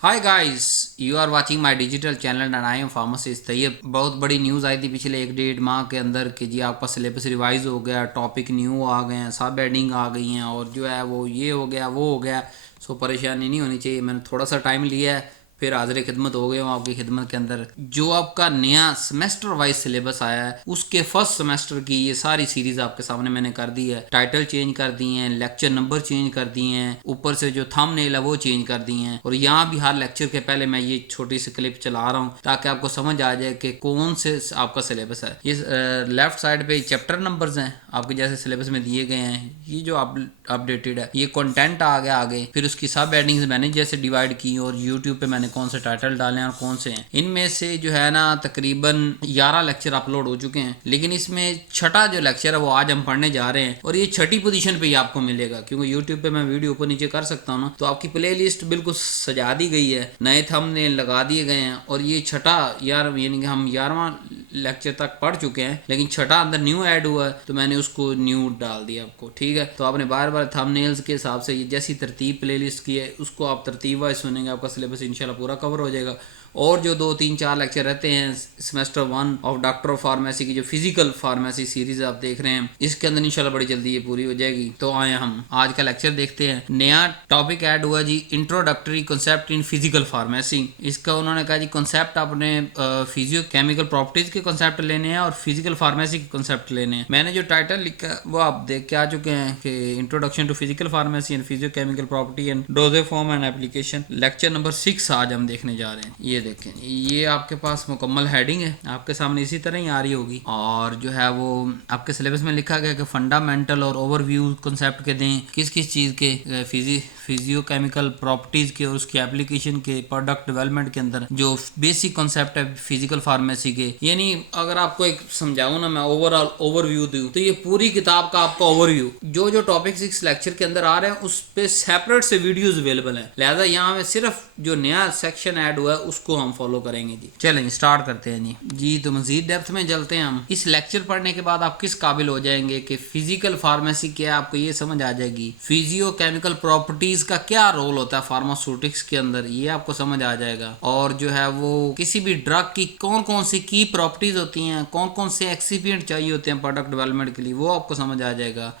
Hi guys, you are watching my digital channel and I am pharmacist. ये बहुत बड़ी news आई थी पिछले एक डेढ़ माह के अंदर कि जी आपका सिलेबस रिवाइज हो गया, टॉपिक न्यू आ गए हैं, सब हेडिंग आ गई हैं और जो है वो ये हो गया वो हो गया। सो परेशानी नहीं होनी चाहिए। मैंने थोड़ा सा टाइम लिया है, फिर हाजिर खिदमत हो गए हूँ आपकी खिदमत के अंदर। जो आपका नया सेमेस्टर वाइज सिलेबस आया है उसके फर्स्ट सेमेस्टर की ये सारी सीरीज आपके सामने मैंने कर दी है। टाइटल चेंज कर दिए हैं, लेक्चर नंबर चेंज कर दिए हैं, ऊपर से जो थंबनेल है वो चेंज कर दिए हैं। और यहाँ भी हर लेक्चर के पहले मैं ये छोटी सी क्लिप चला रहा हूँ ताकि आपको समझ आ जाए कि कौन से आपका सिलेबस है। ये लेफ्ट साइड पे चैप्टर नंबर्स हैं आपके जैसे सिलेबस में दिए गए हैं। ये जो अपडेटेड है, ये कंटेंट आ गया आगे, फिर उसकी सब हेडिंग्स मैंने जैसे डिवाइड की और यूट्यूब पे मैंने कौन से टाइटल डाले हैं और कौन से हैं। इनमें से जो है ना तकरीबन 11 लेक्चर अपलोड हो चुके हैं, लेकिन इसमें छठा जो लेक्चर है वो आज हम पढ़ने जा रहे हैं और ये छठी पोजीशन पे ही आपको मिलेगा क्योंकि यूट्यूब पे मैं वीडियो ऊपर नीचे कर सकता हूँ ना, तो आपकी प्ले लिस्ट बिल्कुल सजा दी गई है, नए थंबनेल लगा दिए गए हैं और ये छठा यानी कि हम 11वां लेक्चर तक पढ़ चुके हैं, लेकिन छठा अंदर न्यू ऐड हुआ है तो मैंने उसको न्यू डाल दिया आपको। ठीक है, तो आपने बार बार थंबनेल्स के हिसाब से ये जैसी तरतीब प्लेलिस्ट की है उसको आप तरतीब वाइज सुनेंगे, आपका सिलेबस इंशाल्लाह पूरा कवर हो जाएगा। और जो 2 3 4 लेक्चर रहते हैं semester 1 of doctor of pharmacy की जो फिजिकल फार्मेसी सीरीज आप देख रहे हैं, इसके अंदर इंशाल्लाह बड़ी जल्दी ये पूरी हो जाएगी। तो आए हम आज का लेक्चर देखते हैं। नया टॉपिक ऐड हुआ जी, introductory concept in physical pharmacy. इसका उन्होंने कहा जी कॉन्सेप्ट आपने फिजियो केमिकल प्रॉपर्टीज के कॉन्सेप्ट लेने हैं और फिजिकल फार्मेसी के कॉन्सेप्ट लेने हैं। मैंने जो टाइटल लिखा है वो आप देख के आ चुके हैं कि introduction to physical pharmacy and physio chemical property and dosages form and application, lecture number 6 आज हम देखने जा रहे हैं। ये देखें, ये आपके पास मुकम्मल हेडिंग है, आपके सामने इसी तरह ही आ रही होगी और जो है वो आपके सिलेबस में लिखा गया कि फंडामेंटल और ओवरव्यू कॉन्सेप्ट के दें किस किस चीज़ के फिजियो केमिकल प्रॉपर्टीज़ के और उसकी एप्लीकेशन के, प्रोडक्ट डेवलपमेंट के अंदर जो बेसिक कॉन्सेप्ट है फिजिकल फार्मेसी के। यानी अगर आपको एक समझाऊँ ना मैं, ओवरऑल ओवरव्यू दूँ तो ये पूरी किताब का आपका ओवरव्यू, जो जो टॉपिक्स इस लेक्चर के अंदर आ रहे हैं उस पर सेपरेट से वीडियोज अवेलेबल है, लिहाजा यहाँ में सिर्फ जो नया सेक्शन ऐड हुआ है उसको हम फॉलो करेंगे जी। चलें स्टार्ट करते हैं जी। तो मजीद डेप्थ में चलते हैं हम। इस लेक्चर पढ़ने के बाद आप किस काबिल हो जाएंगे कि फिजिकल फार्मेसी क्या है, आपको ये समझ आ जाएगी। फिजियो केमिकल प्रॉपर्टीज का क्या रोल होता है फार्मास्यूटिक्स के अंदर, ये आपको समझ आ जाएगा। और जो है वो किसी भी ड्रग की कौन कौन सी की प्रॉपर्टीज होती हैं, कौन कौन से एक्सिपिएंट चाहिए होते हैं प्रोडक्ट डेवलपमेंट के लिए, वो आपको समझ आ जाएगा।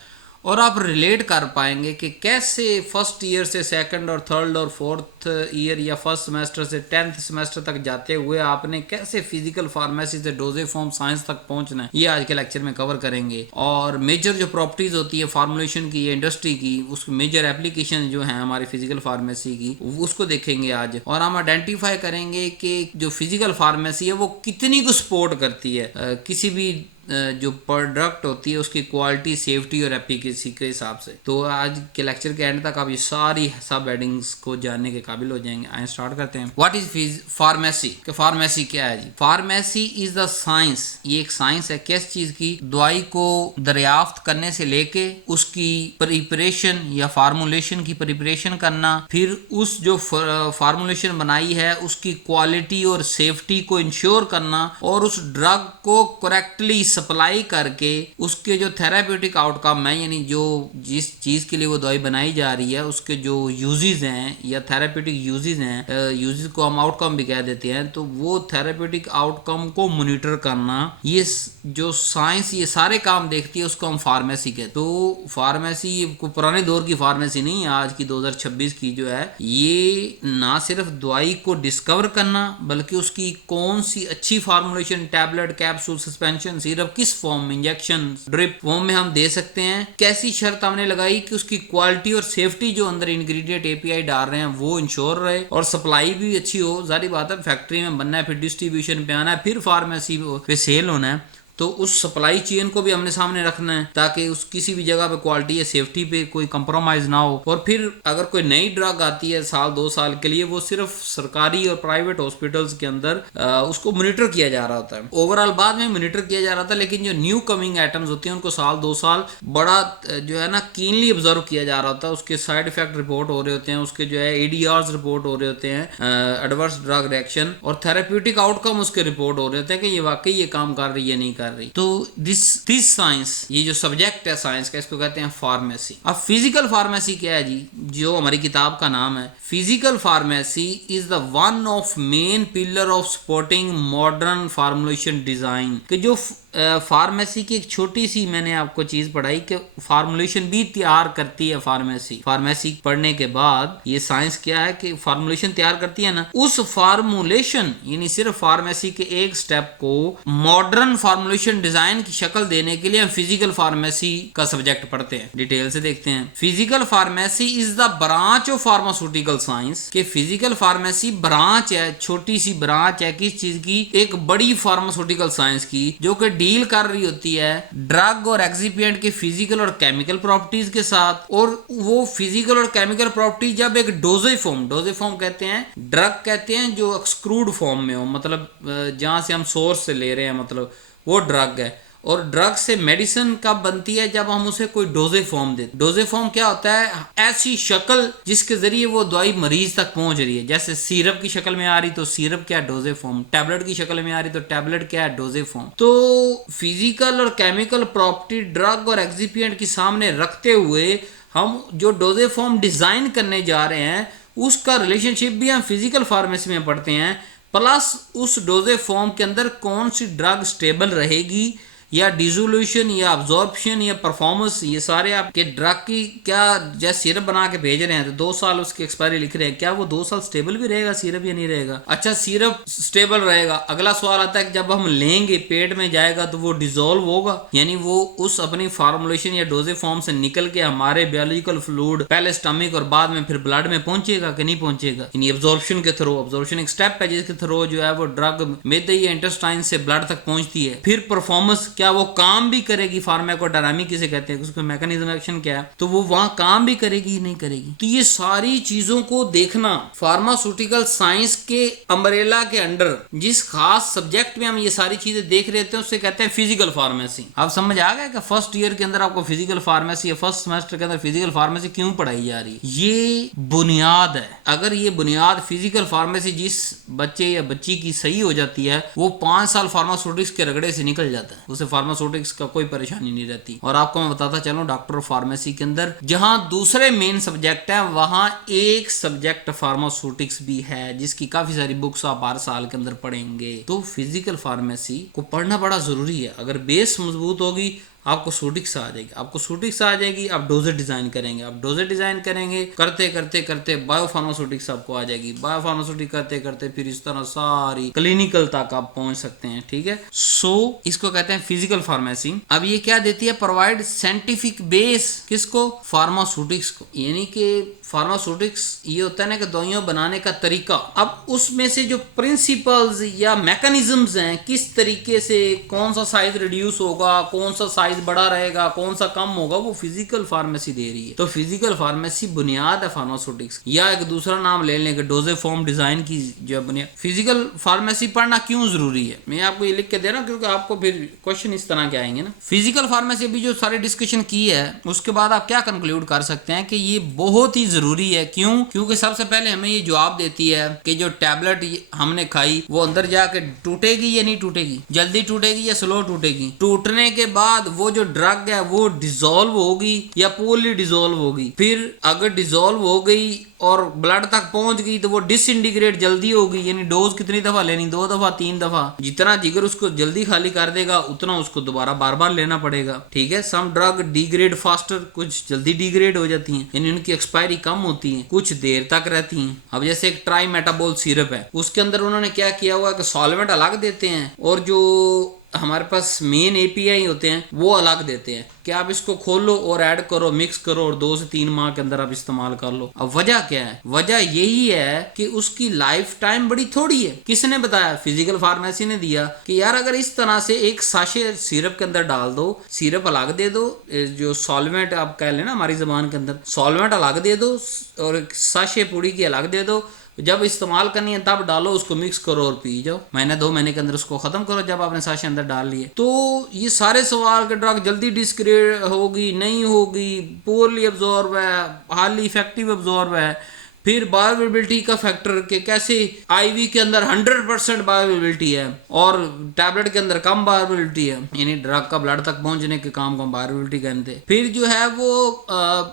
और आप रिलेट कर पाएंगे कि कैसे फर्स्ट ईयर से सेकंड और थर्ड और फोर्थ ईयर या फर्स्ट सेमेस्टर से 10th सेमेस्टर तक जाते हुए आपने कैसे फिजिकल फार्मेसी से डोजेज फॉर्म साइंस तक पहुंचना है, ये आज के लेक्चर में कवर करेंगे। और मेजर जो प्रॉपर्टीज होती है फार्मुलेशन की या इंडस्ट्री की, उसकी मेजर एप्लीकेशन जो है हमारी फिजिकल फार्मेसी की, उसको देखेंगे आज। और हम आइडेंटिफाई करेंगे कि जो फिजिकल फार्मेसी है वो कितनी को सपोर्ट करती है किसी भी जो प्रोडक्ट होती है उसकी क्वालिटी, सेफ्टी और एफिकेसी के हिसाब से। तो आज के लेक्चर के एंड तक आप ये सारी सब हेडिंग्स को जानने के काबिल हो जाएंगे। आइए स्टार्ट करते हैं। What is pharmacy? कि फार्मेसी क्या है जी? फार्मेसी इज द साइंस, ये एक साइंस है किस चीज की? दवाई को दरियाफ्त करने से लेके उसकी प्रिपरेशन या फार्मुलेशन की प्रिपरेशन करना, फिर उस जो फार्मुलेशन बनाई है उसकी क्वालिटी और सेफ्टी को इंश्योर करना और उस ड्रग को करेक्टली सप्लाई करके उसके जो थेराप्यूटिक आउटकम है, यानी जो जिस चीज के लिए वो दवाई बनाई जा रही है उसके जो यूजेस हैं या थेराप्यूटिक यूजेस हैं, यूजेस को हम आउटकम भी कह देते हैं, तो वो थेराप्यूटिक आउटकम को मॉनिटर करना, ये जो साइंस ये सारे काम देखती है उसको हम फार्मेसी कहते हैं। तो फार्मेसी को पुराने दौर की फार्मेसी नहीं, आज की 2026 की जो है, ये ना सिर्फ दवाई को डिस्कवर करना बल्कि उसकी कौन सी अच्छी formulation, tablet, capsule, suspension, syrup, किस फॉर्म में, इंजेक्शन, ड्रिप फॉर्म में हम दे सकते हैं, कैसी शर्त हमने लगाई कि उसकी क्वालिटी और सेफ्टी जो अंदर इंग्रेडिएंट एपीआई डाल रहे हैं वो इंश्योर रहे और सप्लाई भी अच्छी हो। जारी बात है फैक्ट्री में बनना है, फिर डिस्ट्रीब्यूशन पे आना है, फिर फार्मेसी पे सेल होना है, तो उस सप्लाई चेन को भी हमने सामने रखना है ताकि उस किसी भी जगह पे क्वालिटी या सेफ्टी पे कोई कंप्रोमाइज ना हो। और फिर अगर कोई नई ड्रग आती है 1-2 साल के लिए, वो सिर्फ सरकारी और प्राइवेट हॉस्पिटल्स के अंदर उसको मॉनिटर किया जा रहा होता है। ओवरऑल बाद में मॉनिटर किया जा रहा था, लेकिन जो न्यू कमिंग आइटम्स होती हैं उनको 1-2 साल बड़ा जो है ना कीनली ऑब्जर्व किया जा रहा होता है। उसके साइड इफेक्ट रिपोर्ट हो रहे होते हैं, उसके जो है एडीआर्स रिपोर्ट हो रहे होते हैं, एडवर्स ड्रग रिएक्शन, और थेरेप्यूटिक आउटकम उसके रिपोर्ट हो रहे होते हैं कि ये वाकई ये काम कर रही है नहीं कर कर रही। तो दिस साइंस, ये जो सब्जेक्ट है साइंस का, इसको कहते हैं फार्मेसी। अब फिजिकल फार्मेसी क्या है जी, जो हमारी किताब का नाम है, physical pharmacy is the one of main pillar of supporting modern formulation design. कि जो फार्मेसी की एक छोटी सी मैंने आपको चीज पढ़ाई कि फार्मुलेशन भी तैयार करती है फार्मेसी। फार्मेसी पढ़ने के बाद ये साइंस क्या है कि फार्मुलेशन तैयार करती है ना, उस फार्मुलेशन यानी सिर्फ फार्मेसी के एक स्टेप को मॉडर्न फार्मुलेशन डिजाइन की शक्ल देने के लिए हम फिजिकल फार्मेसी का सब्जेक्ट पढ़ते हैं। डिटेल से देखते हैं। Physical pharmacy is the branch of pharmaceutical science. के फिजिकल फार्मेसी ब्रांच है, छोटी सी ब्रांच है किस चीज की, एक बड़ी फार्मास्यूटिकल साइंस की, जो कि डील कर रही होती है ड्रग और एक्सिपिएंट के फिजिकल और केमिकल प्रॉपर्टीज के साथ। और वो फिजिकल और केमिकल प्रॉपर्टीज जब एक डोजेज फॉर्म कहते हैं, ड्रग कहते हैं जो एक्सक्रूड फॉर्म में हो, मतलब जहां से हम सोर्स से ले रहे हैं, मतलब वो ड्रग है। और ड्रग से मेडिसिन कब बनती है, जब हम उसे कोई डोजेज फॉर्म देते। डोजेज फॉर्म क्या होता है, ऐसी शक्ल जिसके जरिए वो दवाई मरीज तक पहुंच रही है। जैसे सिरप की शक्ल में आ रही तो सिरप क्या है, डोजेज फॉर्म। टैबलेट की शक्ल में आ रही तो टैबलेट क्या है, डोजेज फॉर्म। तो फिजिकल और केमिकल प्रॉपर्टी ड्रग और एक्सिपिएंट के सामने रखते हुए हम जो डोजेज फॉर्म डिजाइन करने जा रहे हैं, उसका रिलेशनशिप भी हम फिजिकल फार्मेसी में पढ़ते हैं। प्लस उस डोजेज फॉर्म के अंदर कौन सी ड्रग स्टेबल रहेगी, या डिजोल्यूशन या अब्जॉर्प्शन या परफॉर्मेंस, ये सारे आपके ड्रग की क्या, जैसे सिरप बना के भेज रहे हैं तो 2 साल उसकी एक्सपायरी लिख रहे हैं, क्या वो 2 साल स्टेबल भी रहेगा सिरप या नहीं रहेगा। अच्छा सिरप स्टेबल रहेगा, अगला सवाल आता है कि जब हम लेंगे पेट में जाएगा तो वो डिजोल्व होगा, यानी वो उस अपनी फार्मुलेशन या डोजेज फॉर्म से निकल के हमारे बायोलॉजिकल फ्लूइड पहले स्टमक और बाद में फिर ब्लड में पहुंचेगा कि नहीं पहुंचेगा। यानी अब्जॉर्प्शन के थ्रू, अब्जॉर्प्शन एक स्टेप है जिसके थ्रू जो है वो ड्रग मेदे या इंटेस्टाइन से ब्लड तक पहुंचती है। फिर परफॉर्मेंस, क्या वो काम भी करेगी, फार्माकोडायनामिक किसे कहते हैं, उसका मैकेनिज्म एक्शन क्या है, तो वो वहां काम भी करेगी नहीं करेगी। तो ये सारी चीजों को देखना फार्मास्यूटिकल साइंस के अम्ब्रेला के अंडर, जिस खास सब्जेक्ट में हम ये सारी चीजें देख रहे थे, उससे कहते हैं फिजिकल फार्मेसी। आप समझ आ गया कि फर्स्ट ईयर के अंदर आपको फिजिकल फार्मेसी या फर्स्ट सेमेस्टर के अंदर फिजिकल फार्मेसी क्यों पढ़ाई जा रही है। ये बुनियाद है। अगर ये बुनियाद फिजिकल फार्मेसी जिस बच्चे या बच्ची की सही हो जाती है, वो 5 साल फार्मास्यूटिक्स के रगड़े से निकल जाता है, उसे फार्मास्यूटिक्स का कोई परेशानी नहीं रहती। और आपको मैं बताता चलूं, डॉक्टर फार्मेसी के अंदर जहां दूसरे मेन सब्जेक्ट है, वहां एक सब्जेक्ट फार्मास्यूटिक्स भी है, जिसकी काफी सारी बुक्स आप हर साल के अंदर पढ़ेंगे। तो फिजिकल फार्मेसी को पढ़ना बड़ा जरूरी है। अगर बेस मजबूत होगी, आपको सूटिक्स आ जाएगी, आपको सूटिक्स आ जाएगी, आप डोजेज डिजाइन करेंगे, आप डोजेज डिजाइन करेंगे, करते करते करते बायोफार्मास्यूटिक्स आपको आ जाएगी, बायोफार्मास्यूटिक्स करते करते फिर इस तरह सारी क्लिनिकल तक आप पहुंच सकते हैं। ठीक है, सो इसको कहते हैं फिजिकल फार्मेसी। अब ये क्या देती है, प्रोवाइड साइंटिफिक बेस, किसको, फार्मास्यूटिक्स को। यानी कि फार्मास्यूटिक्स ये होता है ना कि दवाइयां बनाने का तरीका। अब उसमें से जो प्रिंसिपल्स या मैकेनिज्म्स हैं, किस तरीके से कौन सा साइज रिड्यूस होगा, कौन सा साइज बड़ा रहेगा, कौन सा कम होगा, वो फिजिकल फार्मेसी दे रही है। तो फिजिकल फार्मेसी बुनियाद है फार्मास्यूटिक्स, या एक दूसरा नाम ले लेंगे डोजेज फॉर्म डिजाइन की जो बुनियाद। फिजिकल फार्मेसी पढ़ना क्यों जरूरी है, मैं आपको ये लिख के दे रहा हूं क्योंकि आपको फिर क्वेश्चन इस तरह के आएंगे ना। फिजिकल फार्मेसी भी जो सारी डिस्कशन की है, उसके बाद आप क्या कंक्लूड कर सकते हैं कि ये बहुत ही जरूरी है। क्यों, क्योंकि सबसे पहले हमें ये जवाब देती है कि जो टैबलेट हमने खाई वो अंदर जाके टूटेगी या नहीं टूटेगी, जल्दी टूटेगी या स्लो टूटेगी, टूटने के बाद वो जो ड्रग है वो डिसॉल्व होगी या पूर्ली डिसॉल्व होगी। फिर अगर डिसॉल्व हो गई और ब्लड तक पहुंच गई तो वो डिसइंटीग्रेट जल्दी होगी। यानी डोज कितनी दफा लेनी, 2 दफा 3 दफा, जितना जिगर उसको जल्दी खाली कर देगा उतना उसको दोबारा बार बार लेना पड़ेगा। ठीक है, सम ड्रग डिग्रेड फास्टर, कुछ जल्दी डिग्रेड हो जाती हैं, यानी उनकी एक्सपायरी कम होती है, कुछ देर तक रहती हैं। अब जैसे एक ट्राई मेटाबोल सिरप है, उसके अंदर उन्होंने क्या किया हुआ है कि सॉल्वेंट अलग देते हैं और जो हमारे पास मेन एपीआई होते हैं वो अलग देते हैं कि आप इसको खोलो और ऐड करो, मिक्स करो और 2 से 3 माह के अंदर आप इस्तेमाल कर लो। अब वजह क्या है, वजह यही है कि उसकी लाइफ टाइम बड़ी थोड़ी है। किसने बताया, फिजिकल फार्मेसी ने दिया कि यार अगर इस तरह से एक साशे सिरप के अंदर डाल दो, सिरप अलग दे दो, जो सॉल्वेंट आप कह लेना हमारी जबान के अंदर, सॉल्वेंट अलग दे दो और साशे पूरी की अलग दे दो, जब इस्तेमाल करनी है तब डालो, उसको मिक्स करो और पी जाओ। महीने 2 महीने के अंदर उसको खत्म करो जब आपने साशे अंदर डाल लिए। तो ये सारे सवाल के ड्रग जल्दी डिस्क्रेड होगी नहीं होगी, पुअरली अब्जॉर्ब है, हाईली इफेक्टिव अब्जॉर्ब है, फिर बायोअवेलेबिलिटी का फैक्टर के कैसे आईवी के अंदर 100% बायोअवेलेबिलिटी है और टैबलेट के अंदर कम बायोअवेलेबिलिटी है, यानी ड्रग का ब्लड तक पहुंचने के काम को हम बायोअवेलेबिलिटी कहते हैं। फिर जो है वो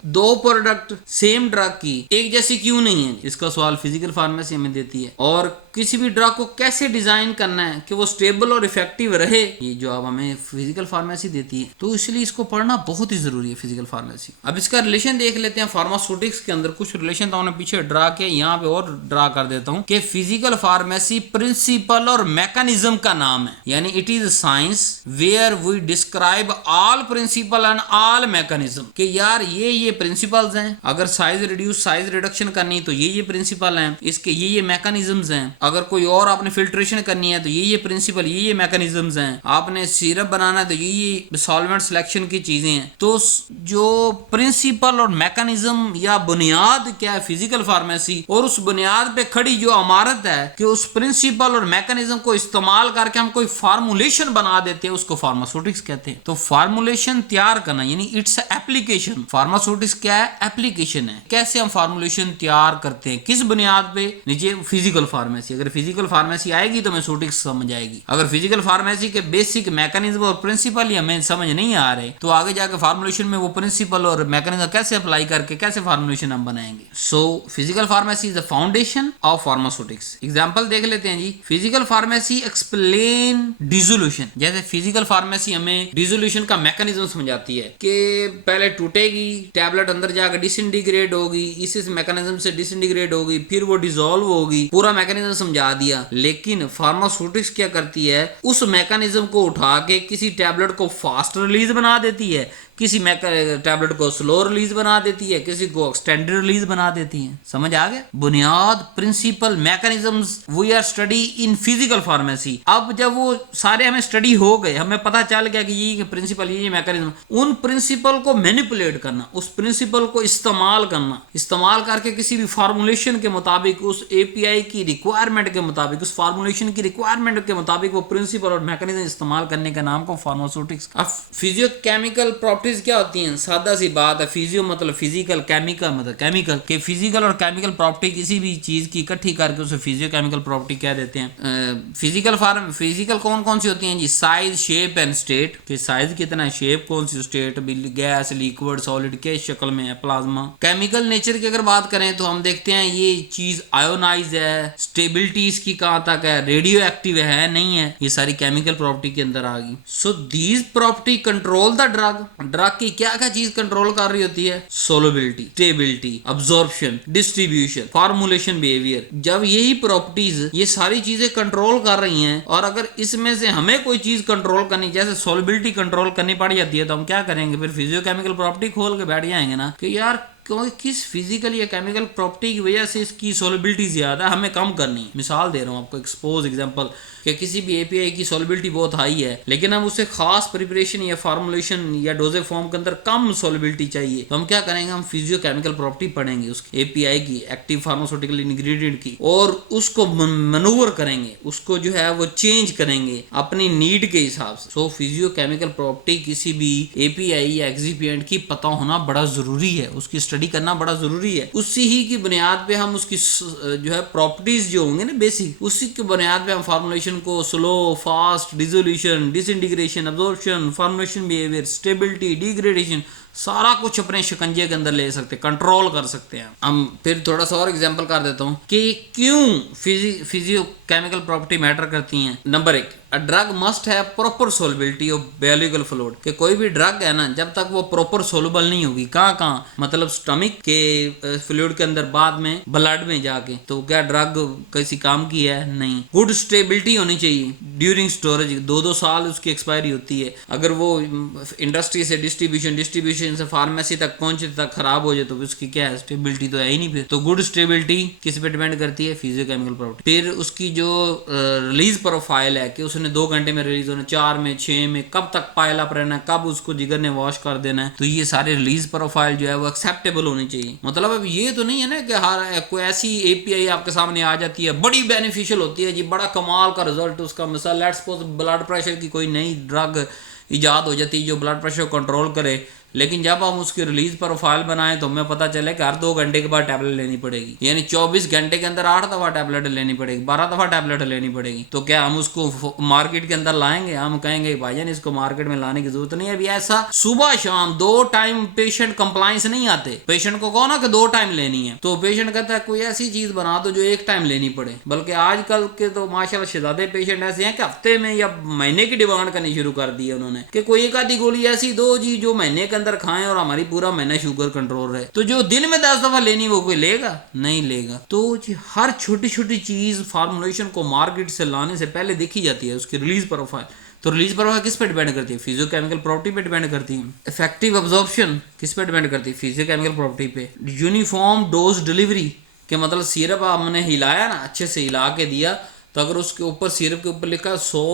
दो प्रोडक्ट सेम ड्रग की एक जैसी क्यों नहीं है, इसका सवाल फिजिकल फार्मेसी हमें देती है। और किसी भी ड्रग को कैसे डिजाइन करना है कि वो स्टेबल और इफेक्टिव रहे, ये जवाब हमें फिजिकल फार्मेसी देती है। तो इसलिए इसको पढ़ना बहुत ही जरूरी है फिजिकल फार्मेसी। अब इसका रिलेशन देख लेते हैं फार्मास्यूटिक्स के अंदर। कुछ रिलेशन तो हमने पीछे ड्रा किया, यहाँ पे और ड्रा कर देता हूँ कि फिजिकल फार्मेसी प्रिंसिपल और मैकेनिज्म का नाम है, यानी it is science where we describe all principle and all mechanism, कि यार ये प्रिंसिपल्स हैं, अगर साइज रिड्यूस साइज रिडक्शन करनी तो ये प्रिंसिपल हैं, इसके ये मैकेनिज्म्स हैं, अगर कोई और आपने फिल्ट्रेशन करनी है तो ये प्रिंसिपल ये मैकेनिज्म्स हैं, आपने सिरप बनाना है तो ये सॉल्वेंट सिलेक्शन की चीजें हैं। तो जो प्रिंसिपल और मैकेनिज्म या बुनियाद क्या है फिजिकल फार्मेसी, और उस बुनियाद पे खड़ी जो इमारत है कि उस प्रिंसिपल और मैकेनिज्म को इस्तेमाल करके हम कोई फार्मूलेशन बना देते हैं, उसको फार्मास्यूटिक्स कहते हैं। तो फार्मूलेशन तैयार करना यानी इट्स एप्लीकेशन। फार्मास्यूटिक्स क्या है? एप्लीकेशन है। कैसे हम फार्मूलेशन तैयार करते हैं, किस बुनियाद पे? नीचे फिजिकल फार्मेसी। अगर फिजिकल फार्मेसी आएगी तो हमें सूटिक्स समझ आएगी। अगर फिजिकल फार्मेसी के बेसिक मैकेनिज्म और प्रिंसिपल ही हमें समझ नहीं आ रहे तो आगे जाकर फार्मूलेशन में वो प्रिंसिपल और मैकेनिज्म कैसे अप्लाई करके कैसे फार्मूलेशन हम बनाएंगे। So physical pharmacy is the foundation of pharmaceutics. Example देख लेते हैं जी। Physical pharmacy explain dissolution. जैसे फिजिकल फार्मेसी हमें डिसोल्यूशन का मैकेनिज्म समझाती है कि पहले टूटेगी, टैबलेट अंदर जाकर डिसइंटीग्रेट होगी, इस मैकेनिज्म से डिसइंटीग्रेट होगी, फिर वो डिसॉल्व होगी, पूरा मैकेनिज्म समझा दिया। लेकिन फार्मास्यूटिक्स क्या करती है, उस मैकेनिज्म को उठा के किसी टैबलेट को फास्ट रिलीज बना देती है, किसी टैबलेट को स्लो रिलीज बना देती है, किसी को एक्सटेंडेड रिलीज बना देती है। समझ आ गया? बुनियाद, principle, mechanisms we are study in physical pharmacy. अब जब वो सारे हमें स्टडी हो गए, हमें पता चल गया कि ये प्रिंसिपल ये मैकेनिज्म, उन प्रिंसिपल को मैनिपुलेट करना, उस प्रिंसिपल को इस्तेमाल करना, इस्तेमाल करके किसी भी फार्मूलेशन के मुताबिक, उस एपीआई की रिक्वायरमेंट के मुताबिक, उस फार्मूलेशन की रिक्वायरमेंट के मुताबिक वो प्रिंसिपल और मैकेनिज्म इस्तेमाल करने का नाम को फार्मास्यूटिक्स। अब फिजियोकेमिकल प्रॉपर्टीज क्या होती हैं? सादा सी बात है। फिजियो मतलब फिजिकल, केमिकल मतलब केमिकल, के फिजिकल और केमिकल प्रॉपर्टी किसी भी चीज की इकट्ठी करके उसे फिजियोकेमिकल प्रॉपर्टी कह देते हैं। फिजिकल कौन कौन सी होती हैं जी? Size, shape and state. कि साइज कितना है, शेप कौन सी, स्टेट गैस, लिक्विड, सॉलिड के शक्ल में है, प्लाज्मा। केमिकल नेचर की अगर बात करें तो हम देखते हैं ये चीज आयोनाइज है, स्टेबिलिटी इसकी कहां तक है, रेडियो एक्टिव है नहीं है, ये सारी केमिकल प्रॉपर्टी के अंदर आ गई। So these property control the drug. Drug की क्या क्या चीज कंट्रोल कर रही होती है? Solubility, stability, absorption, distribution, formulation, behaviour. जब यही प्रॉपर्टीज ये सारी चीजें कंट्रोल कर रही हैं, और अगर इसमें से हमें कोई चीज कंट्रोल करनी, जैसे सोलबिलिटी कंट्रोल करनी पड़ जाती है, तो हम क्या करेंगे? फिर फिजियोकेमिकल प्रॉपर्टी खोल के बैठ जाएंगे ना कि यार क्योंकि किस फिजिकल या केमिकल प्रॉपर्टी की वजह से इसकी सोलबिलिटी ज्यादा हमें कम करनी है। मिसाल दे रहा हूँ आपको, एक्सपोज एग्जांपल, कि किसी भी एपीआई की सोलबिलिटी बहुत हाई है, लेकिन हम उसे खास प्रिपरेशन या फार्मूलेशन या डोजेज फॉर्म के अंदर कम सोलबिलिटी चाहिए, तो हम क्या करेंगे? हम फिजियोकेमिकल प्रॉपर्टी पढ़ेंगे उसकी, एपीआई की, एक्टिव फार्मास्यूटिकल इंग्रेडिएंट की, और उसको मनूवर करेंगे, उसको जो है वो चेंज करेंगे अपनी नीड के हिसाब से। सो फिजियोकेमिकल प्रॉपर्टी किसी भी एपीआई या एक्सिपिएंट की पता होना बड़ा जरूरी है, उसकी स्टडी करना बड़ा जरूरी है। उसी ही की बुनियाद पे हम उसकी जो है प्रॉपर्टीज जो होंगे ना बेसिक, उसी की बुनियाद पे हम फार्मूलेशन को slow, fast, dissolution, disintegration, absorption, formulation behaviour, stability, degradation, सारा कुछ अपने शिकंजे के अंदर ले सकते, कंट्रोल कर सकते हैं हम। फिर थोड़ा सा और एग्जांपल कर देता हूं कि क्यों फिजियोकेमिकल प्रॉपर्टी मैटर करती हैं। Number 1, a drug must have proper solubility of biological fluid. कि कोई भी ड्रग है ना, जब तक वो प्रॉपर सोलबल नहीं होगी, कहाँ मतलब स्टमक के फ्लूइड के अंदर, बाद में ब्लड में जाके, तो क्या ड्रग किसी काम की है? नहीं। गुड स्टेबिलिटी होनी चाहिए ड्यूरिंग स्टोरेज, 2-2 साल उसकी एक्सपायरी होती है। अगर वो इंडस्ट्री से डिस्ट्रीब्यूशन से फार्मेसी तक पहुंचे तक खराब हो जाए तो उसकी क्या है? स्टेबिलिटी तो है ही नहीं। फिर तो गुड स्टेबिलिटी किस पे डिपेंड करती है? Physiochemical property. फिर उसकी जो रिलीज प्रोफाइल है कि उसने 2 घंटे में रिलीज होना, 4 में, 6 में, कब तक पायल अप रहना है, कब उसको जिगर ने वॉश कर देना है, तो ये सारे रिलीज प्रोफाइल जो है वो एक्सेप्टेबल होनी चाहिए। मतलब अब ये तो नहीं है ना कि हर कोई ऐसी एपीआई आपके सामने आ जाती है, बड़ी बेनिफिशियल होती है जी, बड़ा कमाल का रिजल्ट उसका। मिसाल लेट्स सपोज ब्लड प्रेशर की कोई नई ड्रग इजाद हो जाती है जो ब्लड प्रेशर को कंट्रोल करे, लेकिन जब हम उसकी रिलीज प्रोफाइल बनाएं तो हमें पता चले कि हर 2 घंटे के बाद टैबलेट लेनी पड़ेगी, यानी 24 घंटे के अंदर 8 दफा टैबलेट लेनी पड़ेगी, 12 दफा टैबलेट लेनी पड़ेगी। तो क्या हम उसको मार्केट के अंदर लाएंगे? हम कहेंगे भाईजान इसको मार्केट में लाने की जरूरत नहीं है। अभी ऐसा सुबह शाम 2 टाइम पेशेंट कंप्लायंस नहीं आते। पेशेंट को कहो ना कि 2 टाइम लेनी है, तो पेशेंट कहता है कोई ऐसी चीज बना दो जो 1 टाइम लेनी पड़े। बल्कि आजकल के तो माशाल्लाह शहजादे पेशेंट ऐसे हैं कि हफ्ते में या महीने की डिमांड करनी शुरू कर दी है उन्होंने, कि कोई एक आधी गोली ऐसी दो जी जो महीने के अंदर खाएं और हमारी पूरा महीना शुगर कंट्रोल रहे। तो जो दिन में 10 दफा लेनी वो कोई लेगा? नहीं लेगा। तो जी हर छोटी छोटी चीज फार्मूलेशन को मार्केट से लाने से पहले देखी जाती है उसकी रिलीज प्रोफाइल। तो रिलीज प्रोफाइल किस पे डिपेंड करती है? फिजियोकेमिकल प्रॉपर्टी पे डिपेंड करती है। इफेक्टिव अब्जॉर्प्शन किस पे डिपेंड करती है? फिजियोकेमिकल प्रॉपर्टी पे। यूनिफॉर्म डोज डिलीवरी के मतलब सिरप हमने हिलाया ना, अच्छे से हिला के दिया, तो अगर उसके ऊपर सिरप के ऊपर लिखा 100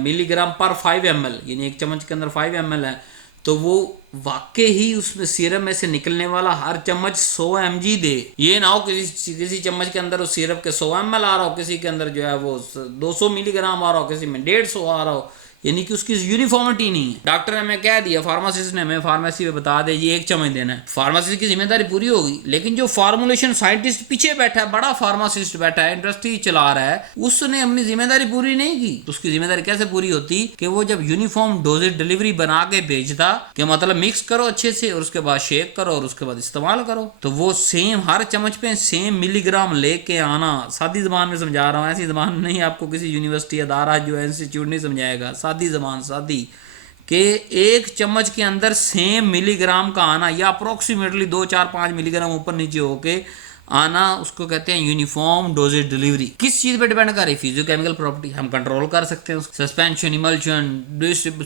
मिलीग्राम पर 5 ml, यानी 1 चम्मच के अंदर 5 ml है, तो वो वाकई ही उसमें सिरप में से निकलने वाला हर चम्मच 100 mg दे। ये ना हो किसी चम्मच के अंदर उस सिरप के 100 ml आ रहा हो, किसी के अंदर जो है वो 200 मिलीग्राम आ रहा हो, किसी में 150 आ रहा हो, यानी कि उसकी यूनिफॉर्मिटी नहीं है। डॉक्टर ने हमें कह दिया, फार्मासिस्ट ने हमें फार्मेसी में बता दे ये 1 चम्मच देना है, फार्मासिस्ट की जिम्मेदारी पूरी होगी। लेकिन जो फार्मूलेशन साइंटिस्ट पीछे बैठा है, बड़ा फार्मासिस्ट बैठा है, इंडस्ट्री चला रहा है, उसने अपनी जिम्मेदारी पूरी नहीं की। उसकी जिम्मेदारी कैसे पूरी होती कि वो जब यूनिफॉर्म डोजेज डिलीवरी बना के भेजता कि मतलब मिक्स करो अच्छे से और उसके बाद शेक करो और उसके बाद इस्तेमाल करो, तो वो सेम हर चम्मच पे सेम मिलीग्राम लेके आना। सादी जबान में समझा रहा हूँ, ऐसी जबान नहीं आपको किसी यूनिवर्सिटी अदारा जो इंस्टीट्यूट नहीं समझाएगा। सादी जबान, सादी के 1 चम्मच के अंदर सेम मिलीग्राम का आना या अप्रोक्सीमेटली 2, 4, 5 मिलीग्राम ऊपर नीचे होके आना, उसको कहते हैं यूनिफॉर्म डोजेज डिलीवरी। किस चीज पे डिपेंड कर रही है? Physiochemical property. हम कंट्रोल कर सकते हैं सस्पेंशन, इमल्शन,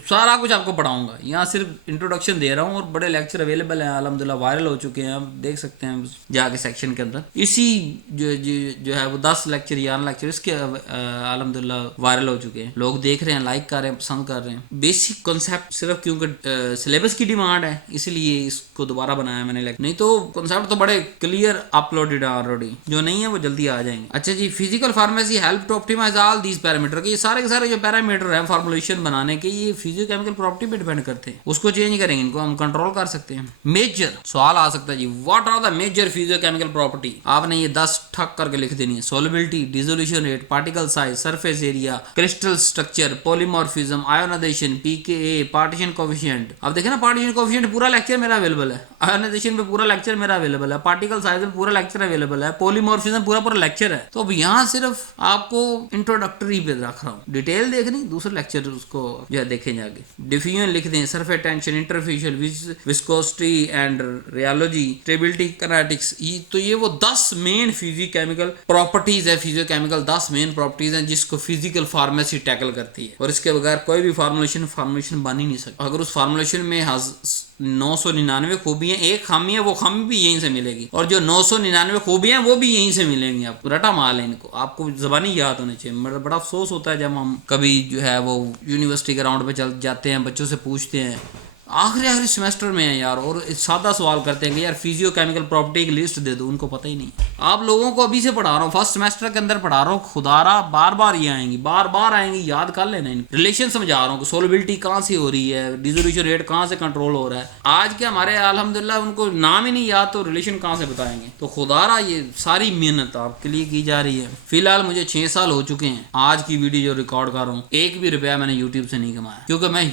सारा कुछ आपको पढ़ाऊंगा। यहाँ सिर्फ इंट्रोडक्शन दे रहा हूँ और बड़े लेक्चर अवेलेबल हैं, अल्हम्दुलिल्लाह वायरल हो चुके हैं, आप देख सकते हैं जाके सेक्शन के अंदर। इसी जो है वो 10 लेक्चर 11 लेक्चर इसके अल्हम्दुलिल्लाह वायरल हो चुके हैं, लोग देख रहे हैं, लाइक कर रहे हैं, पसंद कर रहे हैं। बेसिक कॉन्सेप्ट सिर्फ क्योंकि सिलेबस की डिमांड है इसलिए इसको दोबारा बनाया मैंने, नहीं तो कॉन्सेप्ट तो बड़े क्लियर अपलोड ऑलरेडी, जो नहीं है वो जल्दी आ जाएंगे। अच्छा जी, physical pharmacy help to optimize all these parameter, के ये सारे के सारे जो पैरामीटर हैं फार्मूलेशन बनाने के, ये फिजियोकेमिकल प्रॉपर्टी पे डिपेंड करते हैं। उसको चेंज करेंगे, इनको हम कंट्रोल कर सकते हैं। मेजर सवाल आ सकता है जी, what are the major physicochemical property? आपने ये 10 ठक करके लिख देनी है। Solubility, dissolution rate, particle size, surface area, crystal structure, polymorphism, ionisation, pKa, partition coefficient. अब देखें ना, पार्टीशन कोएफिशिएंट पूरा लेक्चर मेरा अवेलेबल है, आयोनाइजेशन पे पूरा लेक्चर मेरा अवेलेबल है, पार्टिकल साइज में पूरा लेक्चर अवेलेबल है, पॉलीमॉर्फिज्म पूरा लेक्चर है। तो अब यहाँ सिर्फ आपको इंट्रोडक्टरी पे रख रहा हूँ, डिटेल देखनी दूसरे लेक्चर उसको जो है देखें जाके। डिफ्यूजन लिख दें, surface tension, interfacial, viscosity and rheology, stability, kinetics. तो ये वो 10 मेन फिजियोकेमिकल प्रॉपर्टीज है। फिजियोकेमिकल 10 मेन प्रॉपर्टीज हैं जिसको फिजिकल फार्मेसी टैकल करती है, और इसके बगैर कोई भी फार्मूलेशन बन ही नहीं सकता। अगर उस फार्मूलेशन में 999 खूबियां, एक खामी है, वो खामी भी यहीं से मिलेगी, और जो 999 खूबियां वो भी यहीं से मिलेंगी। आपको रटा माल है इनको, आपको जबानी याद होने चाहिए। बड़ा अफसोस होता है जब हम कभी जो है वो यूनिवर्सिटी के राउंड पे चल जाते हैं, बच्चों से पूछते हैं, आखिरी सेमेस्टर में है यार, और सादा सवाल करते हैं कि यार फिजियोकेमिकल प्रॉपर्टी की लिस्ट दे दो, उनको पता ही नहीं। आप लोगों को अभी से पढ़ा रहा हूँ, फर्स्ट सेमेस्टर के अंदर पढ़ा रहा हूँ, खुदारा बार बार ये आएंगी, बार बार आएंगी, याद कर लेना। रिलेशन समझा रहा हूँ कि सोलबिलिटी कहाँ से हो रही है, डिसोल्यूशन रेट कहाँ से कंट्रोल हो रहा है। आज के हमारे अल्हम्दुलिल्लाह उनको नाम ही नहीं याद, तो रिलेशन कहाँ से बताएंगे। तो खुदारा ये सारी मेहनत आपके लिए की जा रही है। फिलहाल मुझे 6 साल हो चुके हैं, आज की वीडियो जो रिकॉर्ड कर रहा हूँ, 1 भी रुपया मैंने यूट्यूब से नहीं कमाया, क्योंकि मैं